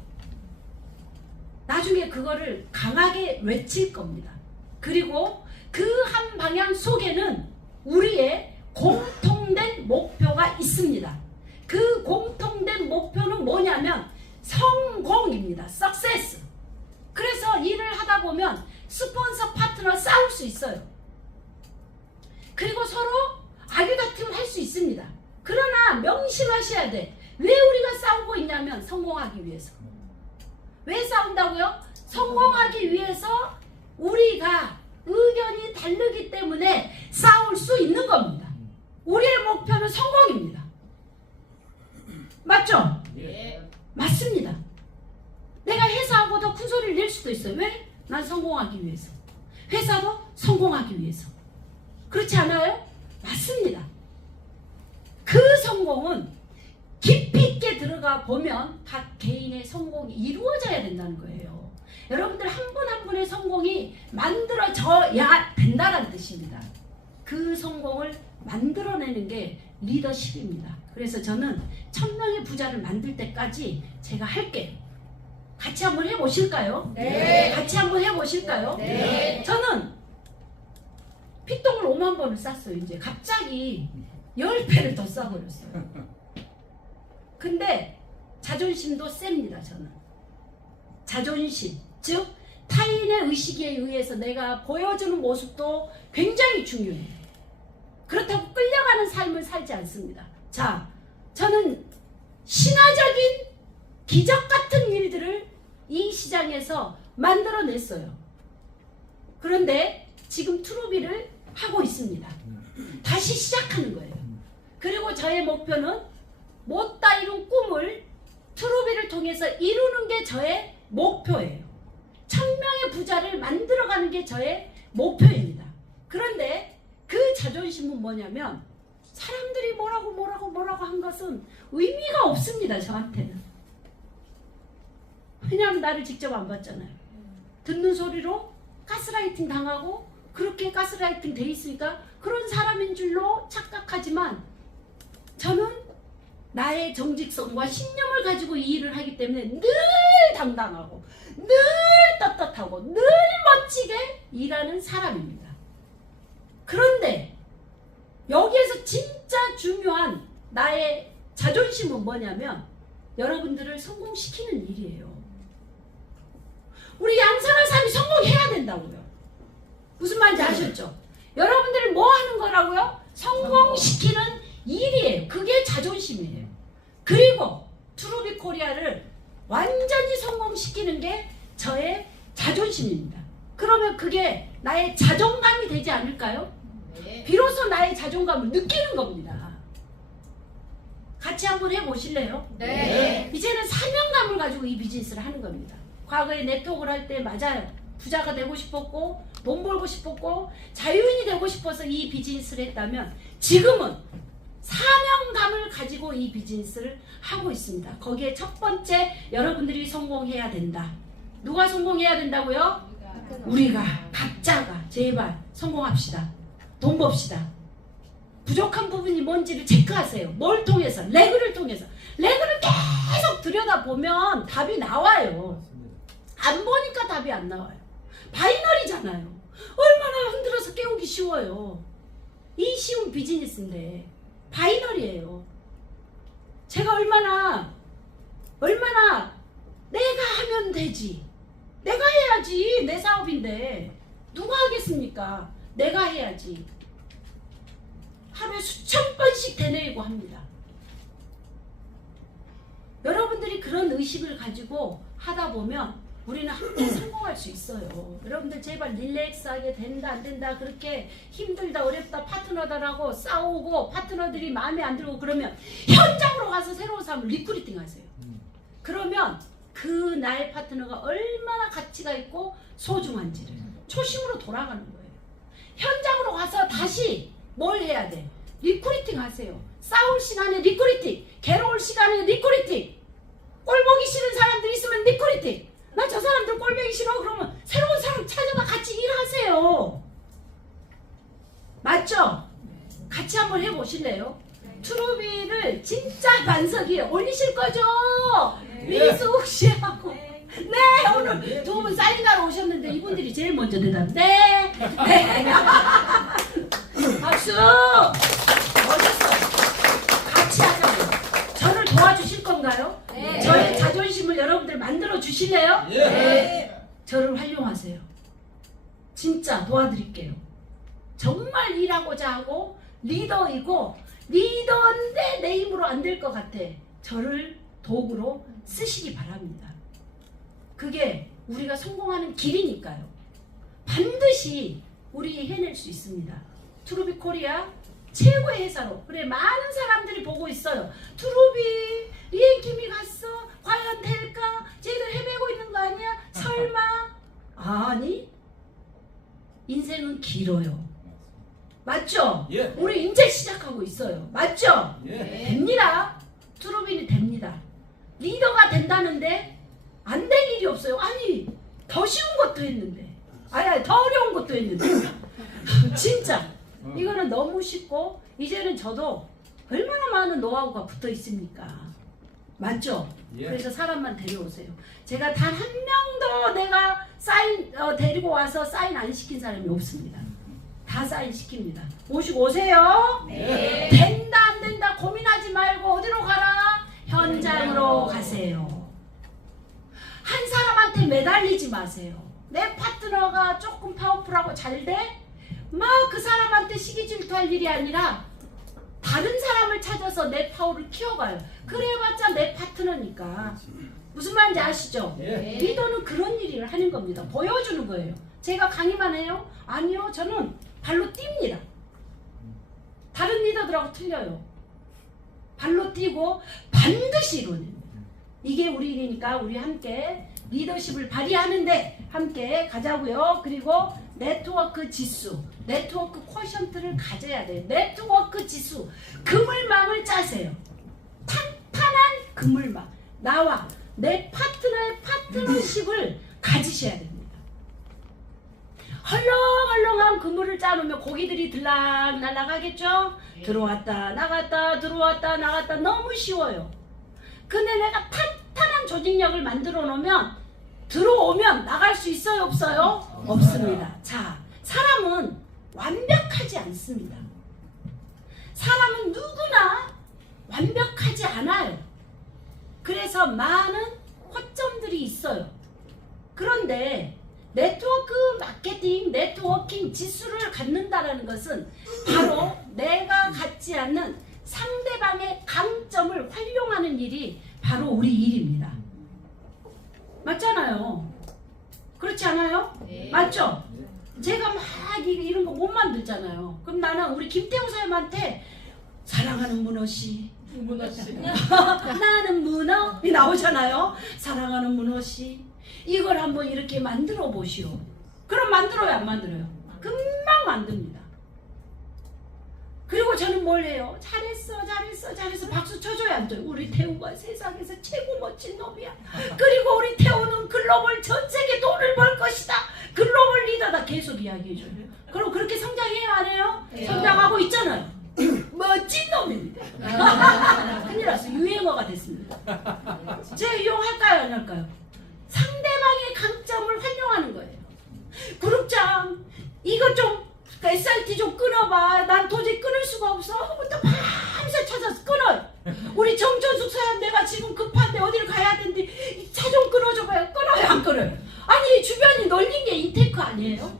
나중에 그거를 강하게 외칠 겁니다. 그리고 그 한 방향 속에는 우리의 공통된 목표가 있습니다. 그 공통된 목표는 뭐냐면 성공입니다. success. 그래서 일을 하다 보면 스폰서 파트너 싸울 수 있어요. 그리고 서로 아귀다툼을 할 수 있습니다. 그러나 명심하셔야 돼. 왜 우리가 싸우고 있냐면 성공하기 위해서. 왜 싸운다고요? 성공하기 위해서 우리가 의견이 다르기 때문에 싸울 수 있는 겁니다. 우리의 목표는 성공입니다. 맞죠? 예. 맞습니다. 내가 회사하고 더 큰 소리를 낼 수도 있어요. 왜? 난 성공하기 위해서. 회사도 성공하기 위해서. 그렇지 않아요? 맞습니다. 그 성공은 깊이 있게 들어가 보면 각 개인의 성공이 이루어져야 된다는 거예요. 여러분들 한 분 한 분의 성공이 만들어져야 된다는 뜻입니다. 그 성공을 만들어내는 게 리더십입니다. 그래서 저는 1000명의 부자를 만들 때까지 제가 할게요. 같이 한번 해보실까요? 네. 같이 한번 해보실까요? 네. 저는 피똥을 5만 번을 쌌어요. 이제 갑자기 10배를 더 싸버렸어요. 근데 자존심도 셉니다. 저는 자존심, 즉 타인의 의식에 의해서 내가 보여주는 모습도 굉장히 중요해요. 그렇다고 끌려가는 삶을 살지 않습니다. 자, 저는 신화적인 기적 같은 일들을 이 시장에서 만들어냈어요. 그런데 지금 트루비를 하고 있습니다. 다시 시작하는 거예요. 그리고 저의 목표는 못다 이룬 꿈을 트루비를 통해서 이루는 게 저의 목표예요. 1000명의 부자를 만들어가는 게 저의 목표입니다. 그런데 그 자존심은 뭐냐면 사람들이 뭐라고 한 것은 의미가 없습니다. 저한테는. 왜냐하면 나를 직접 안 봤잖아요. 듣는 소리로 가스라이팅 당하고 그렇게 가스라이팅 돼 있으니까 그런 사람인 줄로 착각하지만 저는 나의 정직성과 신념을 가지고 이 일을 하기 때문에 늘 당당하고 늘 떳떳하고 늘 멋지게 일하는 사람입니다. 그런데 여기에서 진짜 중요한 나의 자존심은 뭐냐면 여러분들을 성공시키는 일이에요. 우리 양산화사람이 성공해야 된다고요. 무슨 말인지 아셨죠? 여러분들이 뭐 하는 거라고요? 성공시키는 일이에요. 그게 자존심이에요. 그리고 트루비 코리아를 완전히 성공시키는 게 저의 자존심입니다. 그러면 그게 나의 자존감이 되지 않을까요? 네. 비로소 나의 자존감을 느끼는 겁니다. 같이 한번 해보실래요? 네. 이제는 사명감을 가지고 이 비즈니스를 하는 겁니다. 과거에 네트워크를 할 때 맞아요. 부자가 되고 싶었고 돈 벌고 싶었고 자유인이 되고 싶어서 이 비즈니스를 했다면 지금은 사명감을 가지고 이 비즈니스를 하고 있습니다. 거기에 첫 번째 여러분들이 성공해야 된다. 누가 성공해야 된다고요? 우리가 각자가 제발 성공합시다. 돈 법시다. 부족한 부분이 뭔지를 체크하세요. 뭘 통해서? 레그를 통해서. 레그를 계속 들여다보면 답이 나와요. 안 보니까 답이 안 나와요. 바이너리잖아요. 얼마나 흔들어서 깨우기 쉬워요. 이 쉬운 비즈니스인데 바이너리예요. 제가 얼마나 내가 하면 되지. 내가 해야지. 내 사업인데 누가 하겠습니까? 내가 해야지. 하루에 수천 번씩 되뇌이고 합니다. 여러분들이 그런 의식을 가지고 하다 보면 우리는 함께 성공할 수 있어요. 여러분들 제발 릴렉스하게 된다 안 된다 그렇게 힘들다 어렵다 파트너들하고 싸우고 파트너들이 마음에 안 들고 그러면 현장으로 가서 새로운 사람을 리크루팅 하세요. 그러면 그 나의 파트너가 얼마나 가치가 있고 소중한지를 초심으로 돌아가는 거예요. 현장으로 가서 다시 뭘 해야 돼? 리크루팅 하세요. 싸울 시간에 리크루팅, 괴로울 시간에 리크루팅, 꼴 보기 싫은 사람들 있으면 리크루팅. 나 저 사람들 꼴 보기 싫어 그러면 새로운 사람 찾아가 같이 일하세요. 맞죠? 같이 한번 해보실래요? 트루비를 진짜 만석이에 올리실 거죠? 미숙 씨하고 네 오늘 두 분 사인하러 오셨는데 이분들이 제일 먼저 대답 네. 박수 멋있어요. 같이 하자고요. 그런가요? 네. 저의 자존심을 여러분들 만들어 주실래요? 예. 저를 활용하세요. 진짜 도와드릴게요. 정말 일하고자 하고 리더이고 리더인데 내 힘으로 안 될 것 같아. 저를 도구로 쓰시기 바랍니다. 그게 우리가 성공하는 길이니까요. 반드시 우리 해낼 수 있습니다. 투루비 코리아 최고의 회사로. 그래, 많은 사람들이 보고 있어요. 투루비 리앤킴이 갔어. 과연 될까? 쟤들 헤매고 있는 거 아니야? 설마? 아니, 인생은 길어요. 맞죠? 예. 우리 이제 시작하고 있어요. 맞죠? 예. 됩니다. 투루빈이 됩니다. 리더가 된다는데 안 될 일이 없어요. 아니, 더 쉬운 것도 했는데, 아니 더 어려운 것도 했는데 진짜 이거는 너무 쉽고, 이제는 저도 얼마나 많은 노하우가 붙어 있습니까? 맞죠? 예. 그래서 사람만 데려오세요. 제가 단 한 명도 내가 사인 데리고 와서 사인 안 시킨 사람이 없습니다. 다 사인 시킵니다. 모시고 오세요. 네. 된다 안 된다 고민하지 말고 어디로 가라? 현장으로 가세요. 한 사람한테 매달리지 마세요. 내 파트너가 조금 파워풀하고 잘 돼? 막 그 사람한테 시기 질투할 일이 아니라 다른 사람을 찾아서 내 파워를 키워가요. 그래봤자 내 파트너니까. 무슨 말인지 아시죠? 예. 리더는 그런 일을 하는 겁니다. 보여주는 거예요. 제가 강의만 해요? 아니요. 저는 발로 뜁니다. 다른 리더들하고 틀려요. 발로 뛰고 반드시 이뤄냅니다. 이게 우리 일이니까 우리 함께 리더십을 발휘하는데 함께 가자고요. 그리고 네트워크 지수, 네트워크 쿼션트를 가져야 돼요. 네트워크 지수, 그물망을 짜세요. 탄탄한 그물망. 나와 내 파트너의 파트너십을 가지셔야 됩니다. 헐렁헐렁한 그물을 짜놓으면 고기들이 들락날락 하겠죠? 들어왔다 나갔다 들어왔다 나갔다 너무 쉬워요. 근데 내가 탄탄한 조직력을 만들어 놓으면 들어오면 나갈 수 있어요 없어요? 없습니다. 자, 사람은 완벽하지 않습니다. 사람은 누구나 완벽하지 않아요. 그래서 많은 허점들이 있어요. 그런데 네트워크 마케팅, 네트워킹 지수를 갖는다는 것은 바로 내가 갖지 않는 상대방의 강점을 활용하는 일이 바로 우리 일입니다. 맞잖아요. 그렇지 않아요? 네. 맞죠? 제가 막 이런 거 못 만들잖아요. 그럼 나는 우리 김태우 사람한테 사랑하는 문어씨, 나는 문어 이 나오잖아요. 사랑하는 문어씨, 이걸 한번 이렇게 만들어 보시오. 그럼 만들어요 안 만들어요? 금방 만듭니다. 그리고 저는 뭘 해요? 잘했어 잘했어 잘했어 박수 쳐줘야 안 돼요. 우리 태우가 세상에서 최고 멋진 놈이야. 그리고 우리 태우는 글로벌 전 세계 돈을 벌 것이다. 글로벌 리더다. 계속 이야기해줘요. 그럼 그렇게 성장해요 안 해요? 네. 성장하고 있잖아요. 멋진 놈입니다. 큰일 났어. 유행어가 됐습니다. 제가 이용할까요 안 할까요? 상대방의 강점을 활용하는 거예요. 그룹장 이거 좀 SRT 좀 끊어봐. 난 도저히 끊을 수가 없어. 또 밤새 찾아서 끊어요. 우리 정천숙 사람 내가 지금 급한데 어디를 가야 되는데 차 좀 끊어줘봐요. 끊어요 안 끊어요? 아니 주변이 널린 게 인테크 아니에요?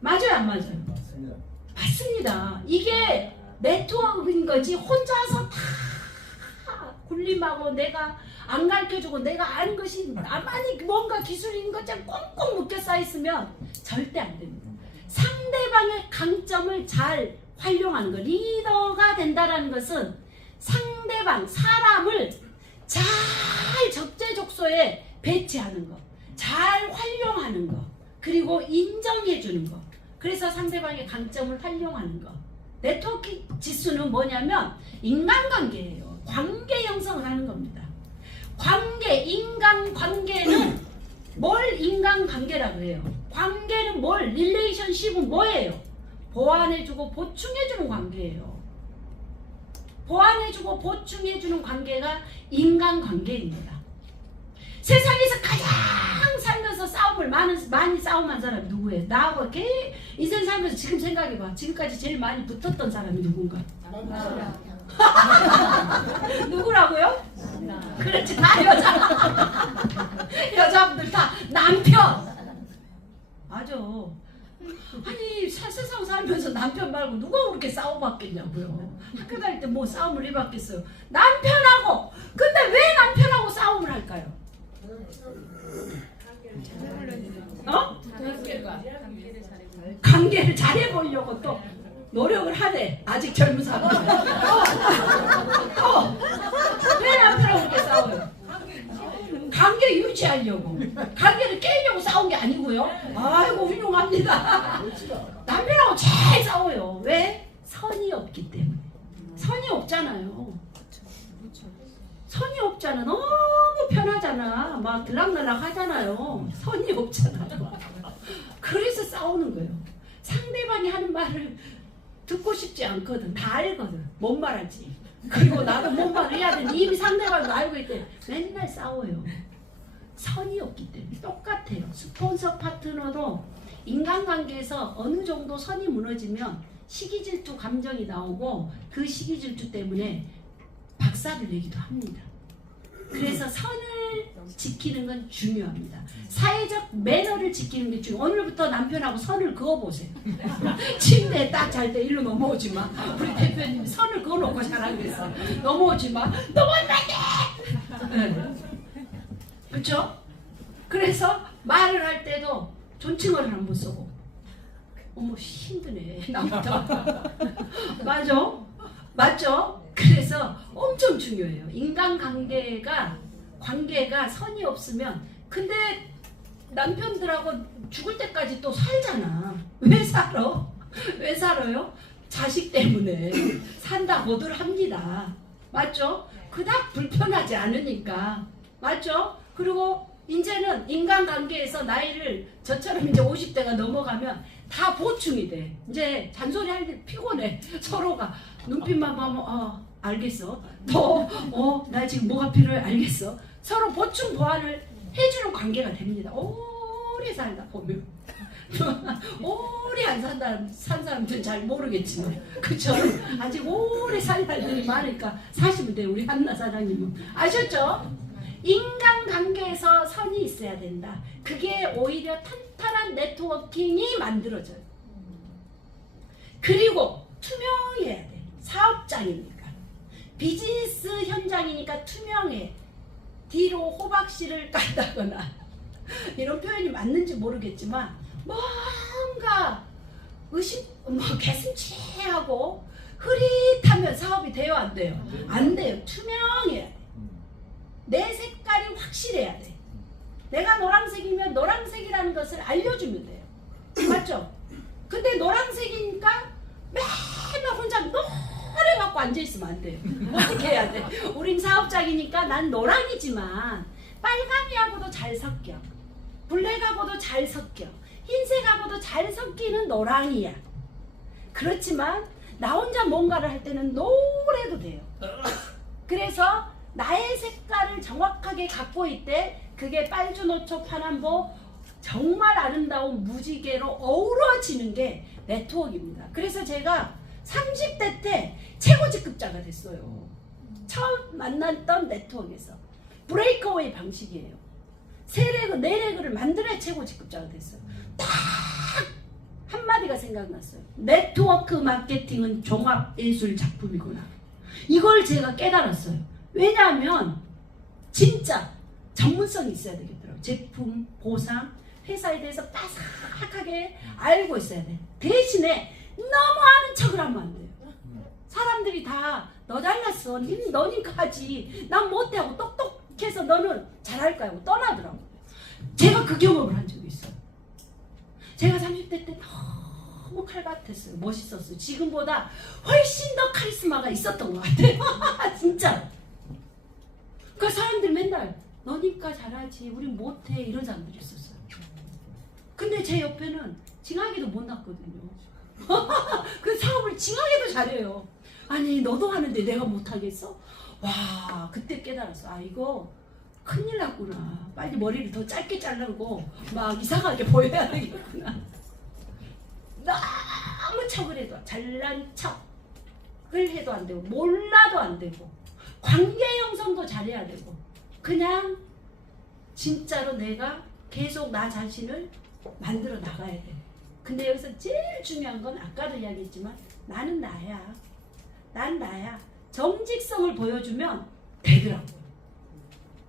맞아요 안 맞아요? 맞습니다. 맞습니다. 이게 네트워크인 거지 혼자서 다 군림하고 내가 안 가르쳐주고 내가 아는 것이 나만이 뭔가 기술인 것처럼 꽁꽁 묶여 쌓여있으면 절대 안 됩니다. 상대방의 강점을 잘 활용하는 거. 리더가 된다는 것은 상대방, 사람을 잘 적재적소에 배치하는 거, 잘 활용하는 거, 그리고 인정해주는 거. 그래서 상대방의 강점을 활용하는 거. 네트워크 지수는 뭐냐면 인간관계예요. 관계 형성을 하는 겁니다. 관계, 인간관계는 뭘 인간관계라고 해요? 관계는 뭘? 릴레이션십은 뭐예요? 보완해주고 보충해주는 관계예요. 보완해주고 보충해주는 관계가 인간관계입니다. 세상에서 가장 살면서 싸움을 많이 싸움한 사람이 누구예요? 나하고 인생 살면서 지금 생각해봐. 지금까지 제일 많이 붙었던 사람이 누군가? 누구라고요? 그렇지, 다 여자. 여자분들 다 남편. 맞아. 아니 세상 살면서 남편 말고 누가 그렇게 싸워봤겠냐고요. 학교 다닐 때 뭐 싸움을 해봤겠어요. 남편하고. 근데 왜 남편하고 싸움을 할까요? 어? 관계를 잘해보려고 또 노력을 하네. 아직 젊은 사람들. 왜 남편하고 그렇게 싸워요? 관계 유지하려고. 관계를 깨려고 싸운 게 아니고요. 아이고 훌륭합니다. 남편하고 제일 싸워요. 왜? 선이 없기 때문에. 선이 없잖아요. 선이 없잖아. 너무 편하잖아. 막 들락날락 하잖아요. 선이 없잖아. 그래서 싸우는 거예요. 상대방이 하는 말을 듣고 싶지 않거든. 다 알거든. 뭔 말할지. 그리고 나도 뭔 말을 해야 되는데 이미 상대방도 알고 있대. 맨날 싸워요. 선이 없기 때문에. 똑같아요. 스폰서 파트너도 인간관계에서 어느 정도 선이 무너지면 시기질투 감정이 나오고 그 시기질투 때문에 박살을 내기도 합니다. 그래서 선을 지키는 건 중요합니다. 사회적 매너를 지키는 게 중요해요. 오늘부터 남편하고 선을 그어보세요. 침대에 딱 잘 때 일로 넘어오지 마. 우리 대표님이 선을 그어놓고 자라 그랬어. 넘어오지 마. 넘어오면 안 돼! 그렇죠? 그래서 말을 할 때도 존칭어를 한번 쓰고 어머 힘드네 나부터. 맞아? 맞죠? 그래서 엄청 중요해요. 인간관계가 선이 없으면 근데 남편들하고 죽을 때까지 또 살잖아. 왜 살아? 왜 살아요? 자식 때문에 산다고들 합니다. 맞죠? 그닥 불편하지 않으니까. 맞죠? 그리고 이제는 인간관계에서 나이를 저처럼 이제 50대가 넘어가면 다 보충이 돼. 이제 잔소리 할 때 피곤해. 서로가 눈빛만 보면 알겠어. 나 지금 뭐가 필요해 알겠어. 서로 보충 보완을 해주는 관계가 됩니다. 오래 살다 보면. 오래 안 산 사람들은 잘 모르겠지만 그쵸? 아직 오래 살 날들이 많으니까 사시면 돼요. 우리 한나 사장님은. 아셨죠? 인간관계에서 선이 있어야 된다. 그게 오히려 탄탄한 네트워킹이 만들어져요. 그리고 투명해야 돼. 사업장이니까. 비즈니스 현장이니까 투명해. 뒤로 호박씨를 깐다거나 이런 표현이 맞는지 모르겠지만 뭔가 개슴치하고 흐릿하면 사업이 돼요 안 돼요? 안 돼요. 투명해야 돼. 내 색깔이 확실해야 돼. 내가 노란색이면 노란색이라는 것을 알려주면 돼요. 맞죠? 근데 노란색이니까 맨날 혼자 노래 갖고 앉아있으면 안 돼요. 어떻게 해야 돼? 우린 사업장이니까 난 노랑이지만 빨강이하고도 잘 섞여. 블랙하고도 잘 섞여. 흰색하고도 잘 섞이는 노랑이야. 그렇지만 나 혼자 뭔가를 할 때는 노래도 돼요. 그래서 나의 색깔을 정확하게 갖고 있대. 그게 빨주노초 파남보 정말 아름다운 무지개로 어우러지는 게 네트워크입니다. 그래서 제가 30대 때 최고직급자가 됐어요. 처음 만났던 네트워크에서. 브레이크어웨이 방식이에요. 3레그, 4레그를 만들어야 최고직급자가 됐어요. 딱 한마디가 생각났어요. 네트워크 마케팅은 종합예술 작품이구나. 이걸 제가 깨달았어요. 왜냐하면 진짜 전문성이 있어야 되겠더라고요. 제품, 보상, 회사에 대해서 빠삭하게 알고 있어야 돼. 대신에 너무 아는 척을 하면 안 돼요. 사람들이 다 너 잘났어. 너니까지. 난 못하고 똑똑해서 너는 잘할 거야 하고 떠나더라고요. 제가 그 경험을 한 적이 있어요. 제가 30대 때 너무 칼 같았어요. 멋있었어요. 지금보다 훨씬 더 카리스마가 있었던 것 같아요. 진짜. 그 사람들 맨날 너니까 잘하지 우린 못해 이런 사람들이 있었어요. 근데 제 옆에는 징하게도 못 났거든요. 그 사업을 징하게도 잘해요. 아니 너도 하는데 내가 못하겠어? 와 그때 깨달았어. 아 이거 큰일 났구나. 빨리 머리를 더 짧게 자르고 막 이상하게 보여야 되겠구나. 너무 척을 해도 잘난 척 해도 안 되고 몰라도 안 되고 관계 형성도 잘해야 되고 그냥 진짜로 내가 계속 나 자신을 만들어 나가야 돼. 근데 여기서 제일 중요한 건 아까도 이야기했지만 나는 나야. 난 나야. 정직성을 보여주면 되더라고요.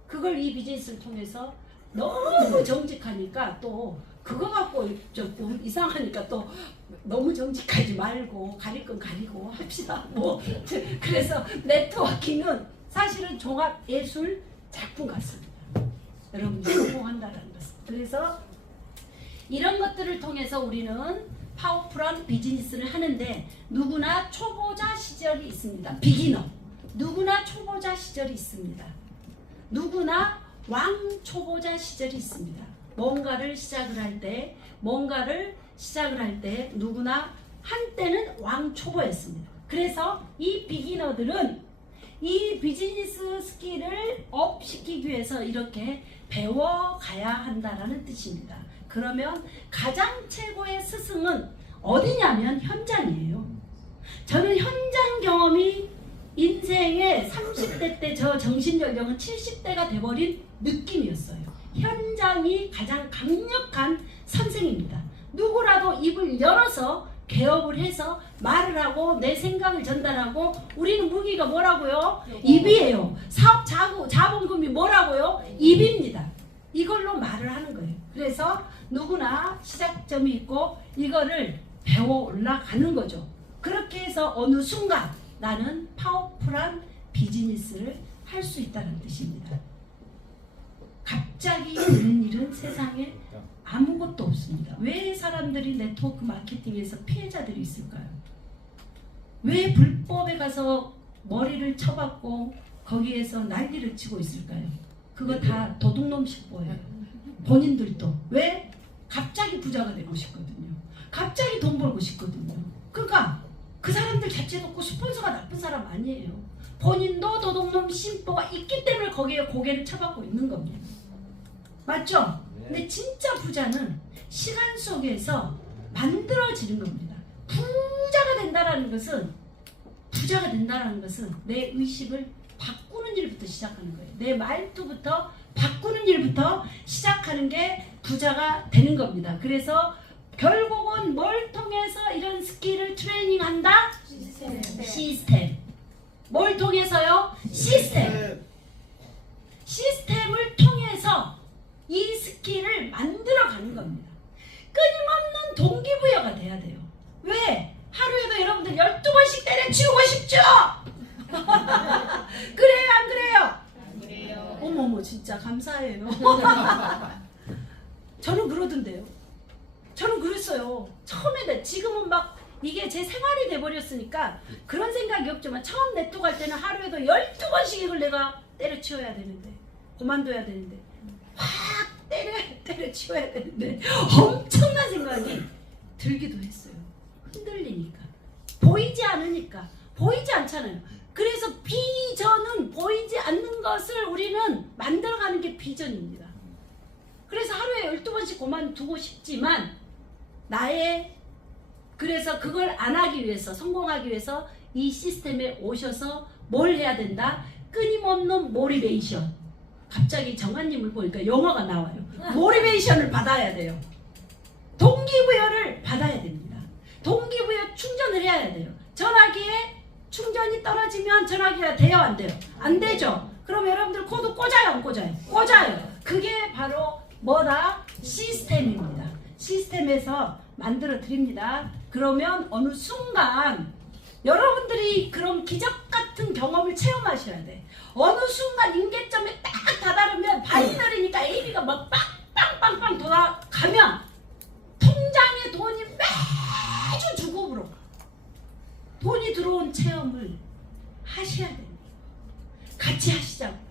그걸 이 비즈니스를 통해서 너무 정직하니까 또 그거 갖고 조금 이상하니까 또 너무 정직하지 말고 가릴 건 가리고 합시다. 뭐 그래서 네트워킹은 사실은 종합 예술 작품 같습니다. 여러분들 성공한다는 것은. 그래서 이런 것들을 통해서 우리는 파워풀한 비즈니스를 하는데 누구나 초보자 시절이 있습니다. 비기너. 누구나 초보자 시절이 있습니다. 누구나 왕초보자 시절이 있습니다. 뭔가를 시작을 할 때 누구나 한때는 왕초보였습니다. 그래서 이 비기너들은 이 비즈니스 스킬을 업시키기 위해서 이렇게 배워가야 한다라는 뜻입니다. 그러면 가장 최고의 스승은 어디냐면 현장이에요. 저는 현장 경험이 인생의 30대 때 저 정신연령은 70대가 돼버린 느낌이었어요. 현장이 가장 강력한 선생입니다. 누구라도 입을 열어서 개업을 해서 말을 하고 내 생각을 전달하고 우리는 무기가 뭐라고요? 입이에요. 사업 자본금이 뭐라고요? 입입니다. 이걸로 말을 하는 거예요. 그래서 누구나 시작점이 있고 이거를 배워 올라가는 거죠. 그렇게 해서 어느 순간 나는 파워풀한 비즈니스를 할 수 있다는 뜻입니다. 갑자기 되는 일은 세상에 아무것도 없습니다. 왜 사람들이 네트워크 마케팅에서 피해자들이 있을까요? 왜 불법에 가서 머리를 쳐박고 거기에서 난리를 치고 있을까요? 그거 다 도둑놈 식보예요. 본인들도. 왜? 갑자기 부자가 되고 싶거든요. 갑자기 돈 벌고 싶거든요. 그러니까 그 사람들 자체도 없고 스폰서가 나쁜 사람 아니에요. 본인도 도둑놈 심보가 있기 때문에 거기에 고개를 쳐박고 있는 겁니다. 맞죠? 근데 진짜 부자는 시간 속에서 만들어지는 겁니다. 부자가 된다는 것은 내 의식을 바꾸는 일부터 시작하는 거예요. 내 말투부터 바꾸는 일부터 시작하는 게 부자가 되는 겁니다. 그래서 결국은 뭘 통해서 이런 스킬을 트레이닝한다? 시스템. 뭘 통해서요? 시스템을 통해서 이 스킬을 만들어가는 겁니다. 끊임없는 동기부여가 돼야 돼요. 왜? 하루에도 여러분들 12번씩 때려치우고 싶죠? 그래요 안 그래요? 그래요. 어머머 진짜 감사해요. 저는 그러던데요. 저는 그랬어요. 처음에 지금은 막 이게 제 생활이 돼버렸으니까 그런 생각이 없지만 처음 네트워크 할 때는 하루에도 12번씩 이걸 내가 때려치워야 되는데 그만둬야 되는데 확 때려치워야 되는데 엄청난 생각이 들기도 했어요. 흔들리니까 보이지 않으니까 보이지 않잖아요. 그래서 비전은 보이지 않는 것을 우리는 만들어가는 게 비전입니다. 그래서 하루에 12번씩 그만두고 싶지만 그래서 그걸 안 하기 위해서 성공하기 위해서 이 시스템에 오셔서 뭘 해야 된다? 끊임없는 모티베이션. 갑자기 정한님을 보니까 영어가 나와요. 모티베이션을 받아야 돼요. 동기부여를 받아야 됩니다. 동기부여 충전을 해야 돼요. 전화기에 충전이 떨어지면 전화기가 돼요 안 돼요? 안 되죠. 그럼 여러분들 코드 꽂아요 안 꽂아요? 꽂아요. 그게 바로 뭐다? 시스템입니다. 시스템에서 만들어 드립니다. 그러면 어느 순간 여러분들이 그런 기적 같은 경험을 체험하셔야 돼. 어느 순간 임계점에 딱 다다르면 발이 내리니까 AB가 막 빵빵빵빵 돌아가면 통장에 돈이 매주 주급으로 돈이 들어온 체험을 하셔야 됩니다. 같이 하시자고요.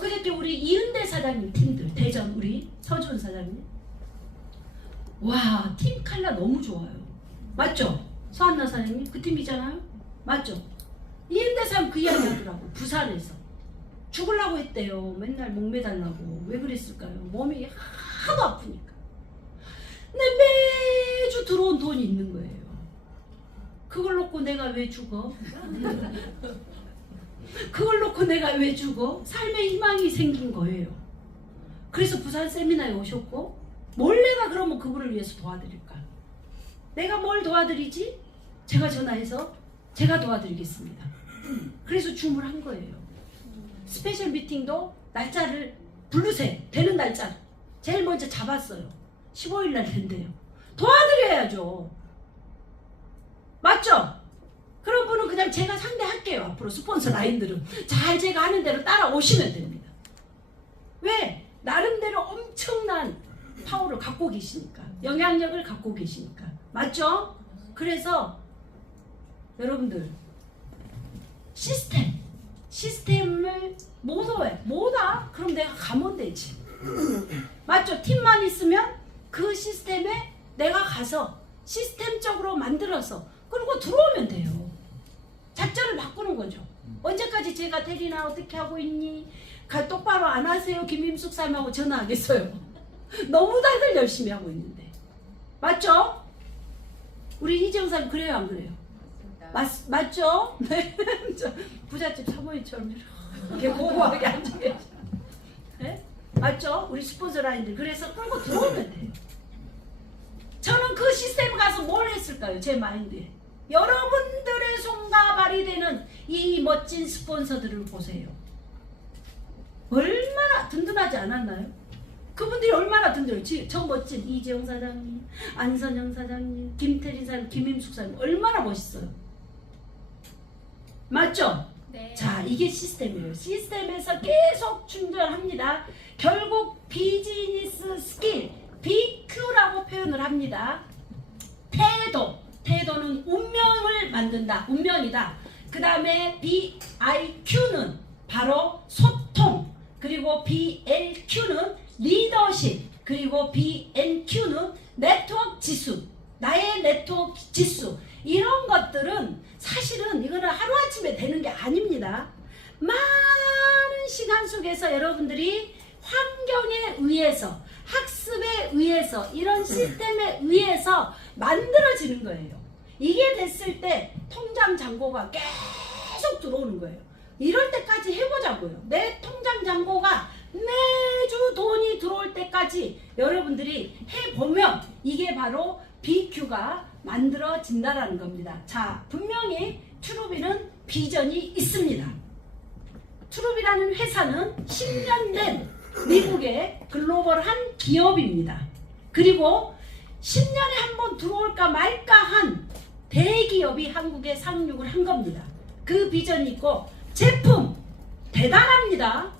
그저께 우리 이은대 사장님 팀들 대전 우리 서준 사장님 와 팀 칼라 너무 좋아요. 맞죠? 서한나 사장님 그 팀이잖아요. 맞죠? 이은대 사람 그 이야기 하더라고. 부산에서 죽으려고 했대요. 맨날 목 매달라고. 왜 그랬을까요? 몸이 하도 아프니까. 근데 매주 들어온 돈이 있는 거예요. 그걸 놓고 내가 왜 죽어? 그걸 놓고 내가 왜 죽어? 삶의 희망이 생긴 거예요. 그래서 부산 세미나에 오셨고 뭘 내가 그러면 그분을 위해서 도와드릴까? 내가 뭘 도와드리지? 제가 전화해서 제가 도와드리겠습니다. 그래서 주문한 거예요. 스페셜 미팅도 날짜를 부르세요. 되는 날짜 제일 먼저 잡았어요. 15일 날 된대요. 도와드려야죠. 맞죠? 그런 분은 그냥 제가 상대할게요. 앞으로 스폰서 라인들은 잘 제가 하는 대로 따라오시면 됩니다. 왜? 나름대로 엄청난 파워를 갖고 계시니까, 영향력을 갖고 계시니까. 맞죠? 그래서 여러분들 시스템을 뭐다? 그럼 내가 가면 되지. 맞죠? 팀만 있으면 그 시스템에 내가 가서 시스템적으로 만들어서 그리고 들어오면 돼요. 작전을 바꾸는 거죠. 언제까지 제가 대리나 어떻게 하고 있니? 똑바로 안 하세요. 김임숙 사님하고 전화하겠어요. 너무 다들 열심히 하고 있는데. 맞죠? 우리 이재용 사님 그래요 안 그래요? 맞죠? 네. 부잣집 사모님처럼 이렇게 고고하게 앉아 계셔. 네? 맞죠? 우리 스폰서 라인들 그래서 끌고 들어오면 돼요. 저는 그 시스템에 가서 뭘 했을까요? 제 마인드에. 여러분들의 손과 발이 되는 이 멋진 스폰서들을 보세요. 얼마나 든든하지 않았나요? 그분들이 얼마나 든든해요. 저 멋진 이재용 사장님, 안선영 사장님, 김태린 사장님, 김임숙 사장님 얼마나 멋있어요. 맞죠? 네. 자, 이게 시스템이에요. 시스템에서 계속 충전합니다. 결국 비즈니스 스킬, BQ라고 표현을 합니다. 태도는 운명을 만든다. 운명이다. 그 다음에 BIQ는 바로 소통, 그리고 BLQ는 리더십, 그리고 BNQ는 네트워크 지수, 나의 네트워크 지수. 이런 것들은 사실은 이거는 하루아침에 되는 게 아닙니다. 많은 시간 속에서 여러분들이 환경에 의해서, 학습에 의해서, 이런 시스템에 의해서 만들어지는 거예요. 이게 됐을 때 통장 잔고가 계속 들어오는 거예요. 이럴 때까지 해보자고요. 내 통장 잔고가 매주 돈이 들어올 때까지 여러분들이 해보면 이게 바로 BQ가 만들어진다라는 겁니다. 자, 분명히 트루비는 비전이 있습니다. 트루비라는 회사는 10년 된 미국의 글로벌한 기업입니다. 그리고 10년에 한 번 들어올까 말까 한 대기업이 한국에 상륙을 한 겁니다. 그 비전이 있고 제품 대단합니다.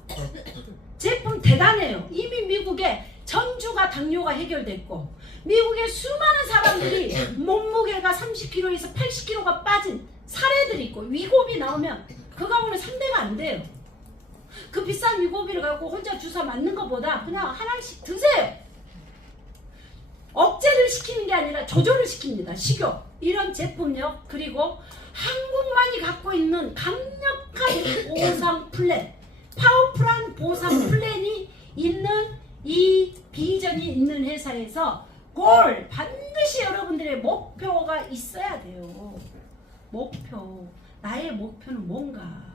제품 대단해요. 이미 미국에 전주가 당뇨가 해결됐고 미국의 수많은 사람들이 몸무게가 30kg에서 80kg가 빠진 사례들이 있고 위고비 나오면 그거 오늘 3대가 안 돼요. 그 비싼 위고비를 갖고 혼자 주사 맞는 것보다 그냥 하나씩 드세요. 억제를 시키는 게 아니라 조절을 시킵니다. 식욕, 이런 제품력, 그리고 한국만이 갖고 있는 강력한 보상 플랜, 파워풀한 보상 플랜이 있는 이 비전이 있는 회사에서 골, 반드시 여러분들의 목표가 있어야 돼요. 목표, 나의 목표는 뭔가.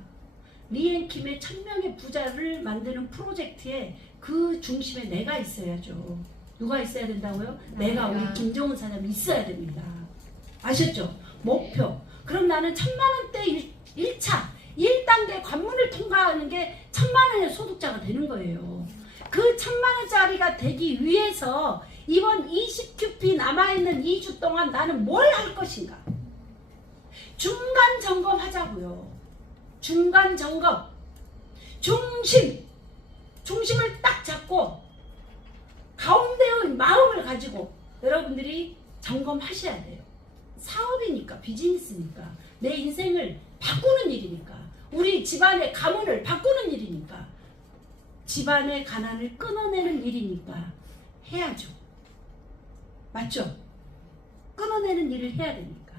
리앤킴의 1000명의 부자를 만드는 프로젝트에 그 중심에 내가 있어야죠. 누가 있어야 된다고요? 내가, 우리 김정은 사람이 있어야 됩니다. 아셨죠? 목표. 그럼 나는 1000만원대 1차 1단계 관문을 통과하는 게 1000만원의 소득자가 되는 거예요. 그 1000만원짜리가 되기 위해서 이번 20QP 남아있는 2주 동안 나는 뭘 할 것인가? 중간 점검 하자고요. 중간 점검. 중심을 딱 잡고 가운데의 마음을 가지고 여러분들이 점검하셔야 돼요. 사업이니까, 비즈니스니까, 내 인생을 바꾸는 일이니까, 우리 집안의 가문을 바꾸는 일이니까, 집안의 가난을 끊어내는 일이니까 해야죠. 맞죠? 끊어내는 일을 해야 되니까.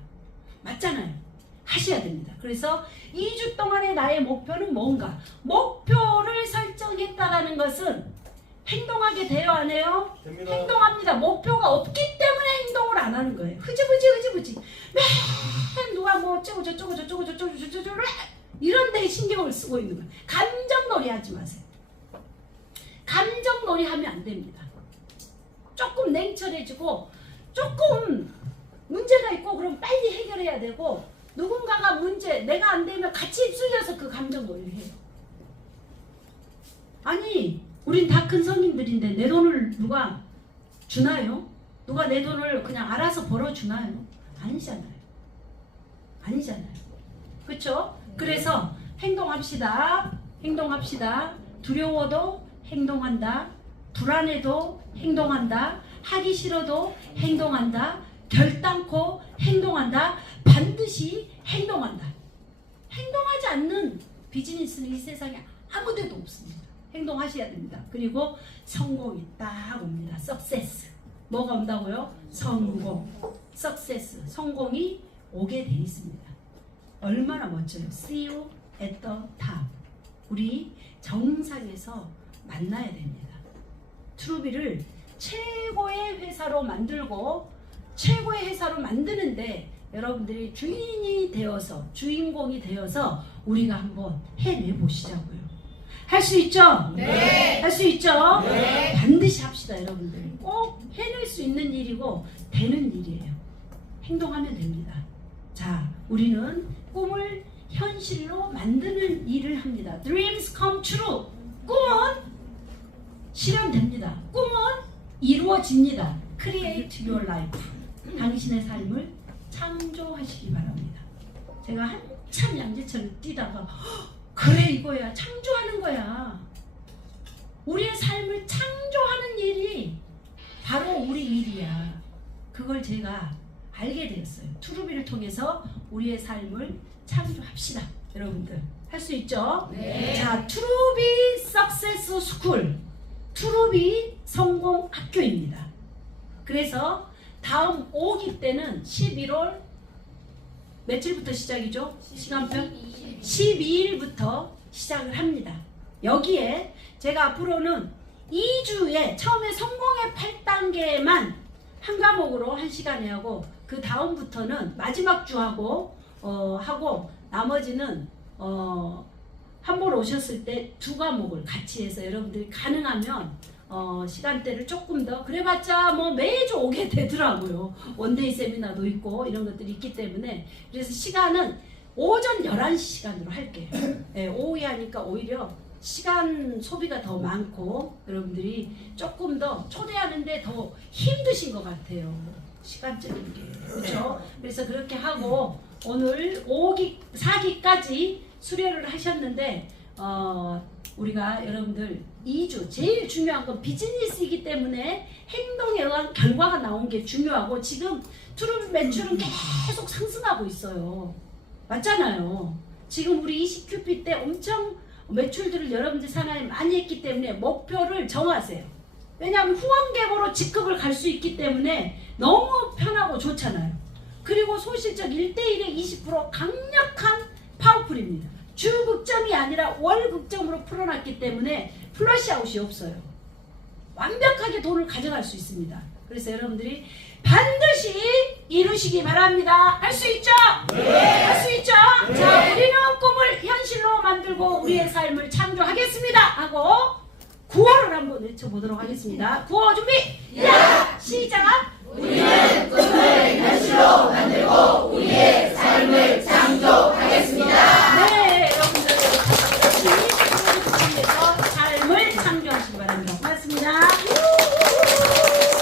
맞잖아요. 하셔야 됩니다. 그래서 2주 동안의 나의 목표는 뭔가? 목표를 설정했다라는 것은 행동하게 돼요, 안 해요? 됩니다. 행동합니다. 목표가 없기 때문에 행동을 안 하는 거예요. 흐지부지 맨 누가 뭐 어쩌고 저쩌고 이런 데에 신경을 쓰고 있는 거예요. 감정놀이 하지 마세요. 감정놀이 하면 안 됩니다. 조금 냉철해지고 조금 문제가 있고 그럼 빨리 해결해야 되고 누군가가 문제 내가 안 되면 같이 휩쓸려서 그 감정놀이를 해요. 아니 우린 다 큰 성인들인데 내 돈을 누가 주나요? 누가 내 돈을 그냥 알아서 벌어주나요? 아니잖아요. 아니잖아요. 그렇죠? 그래서 행동합시다. 행동합시다. 두려워도 행동한다. 불안해도 행동한다. 하기 싫어도 행동한다. 결단코 행동한다. 반드시 행동한다. 행동하지 않는 비즈니스는 이 세상에 아무 데도 없습니다. 행동하셔야 됩니다. 그리고 성공이 딱 옵니다. 석세스. 뭐가 온다고요? 성공. 석세스. 성공이 오게 돼 있습니다. 얼마나 멋져요. See you at the top. 우리 정상에서 만나야 됩니다. 트루비를 최고의 회사로 만들고 최고의 회사로 만드는데 여러분들이 주인이 되어서 주인공이 되어서 우리가 한번 해내 보시자고요. 할 수 있죠? 네. 할 수 있죠? 네. 반드시 합시다 여러분들. 꼭 해낼 수 있는 일이고 되는 일이에요. 행동하면 됩니다. 자, 우리는 꿈을 현실로 만드는 일을 합니다. Dreams come true. 꿈은 실현됩니다. 꿈은 이루어집니다. Create your life. 당신의 삶을 창조하시기 바랍니다. 제가 한참 양재천을 뛰다가 그래 이거야 창조하는 거야. 우리의 삶을 창조하는 일이 바로 우리 일이야. 그걸 제가 알게 되었어요. 트루비를 통해서 우리의 삶을 창조합시다. 여러분들 할 수 있죠? 네. 자, 트루비 석세스 스쿨, 트루비 성공 학교입니다. 그래서 다음 5기 때는 11월 며칠부터 시작이죠? 시간표? 12일부터 시작을 합니다. 여기에 제가 앞으로는 2주에 처음에 성공의 8단계만 한 과목으로 1시간에 하고 그 다음부터는 마지막 주 하고 나머지는 한 번 오셨을 때 2과목을 같이 해서 여러분들이 가능하면 시간대를 조금 더 그래봤자 뭐 매주 오게 되더라고요. 원데이 세미나도 있고 이런 것들이 있기 때문에 그래서 시간은 오전 11시 시간으로 할게요. 네, 오후에 하니까 오히려 시간 소비가 더 많고 여러분들이 조금 더 초대하는데 더 힘드신 것 같아요. 시간적인 게. 그렇죠? 그래서 그렇게 하고 오늘 4기까지 수료를 하셨는데 우리가 여러분들 2주 제일 중요한 건 비즈니스이기 때문에 행동에 의한 결과가 나온 게 중요하고 지금 트루비 매출은 계속 상승하고 있어요. 맞잖아요. 지금 우리 20QP 때 엄청 매출들을 여러분들 산하에 많이 했기 때문에 목표를 정하세요. 왜냐하면 후원계보로 직급을 갈 수 있기 때문에 너무 편하고 좋잖아요. 그리고 소실적 1대1의 20% 강력한 파워풀입니다. 주극점이 아니라 월극점으로 풀어놨기 때문에 플러시아웃이 없어요. 완벽하게 돈을 가져갈 수 있습니다. 그래서 여러분들이 반드시 이루시기 바랍니다. 할 수 있죠? 네. 할 수 있죠? 네. 자, 우리는 꿈을 현실로 만들고 우리의 삶을 창조하겠습니다. 하고 구호를 한번 외쳐보도록 하겠습니다. 구호 준비! 야! 시작!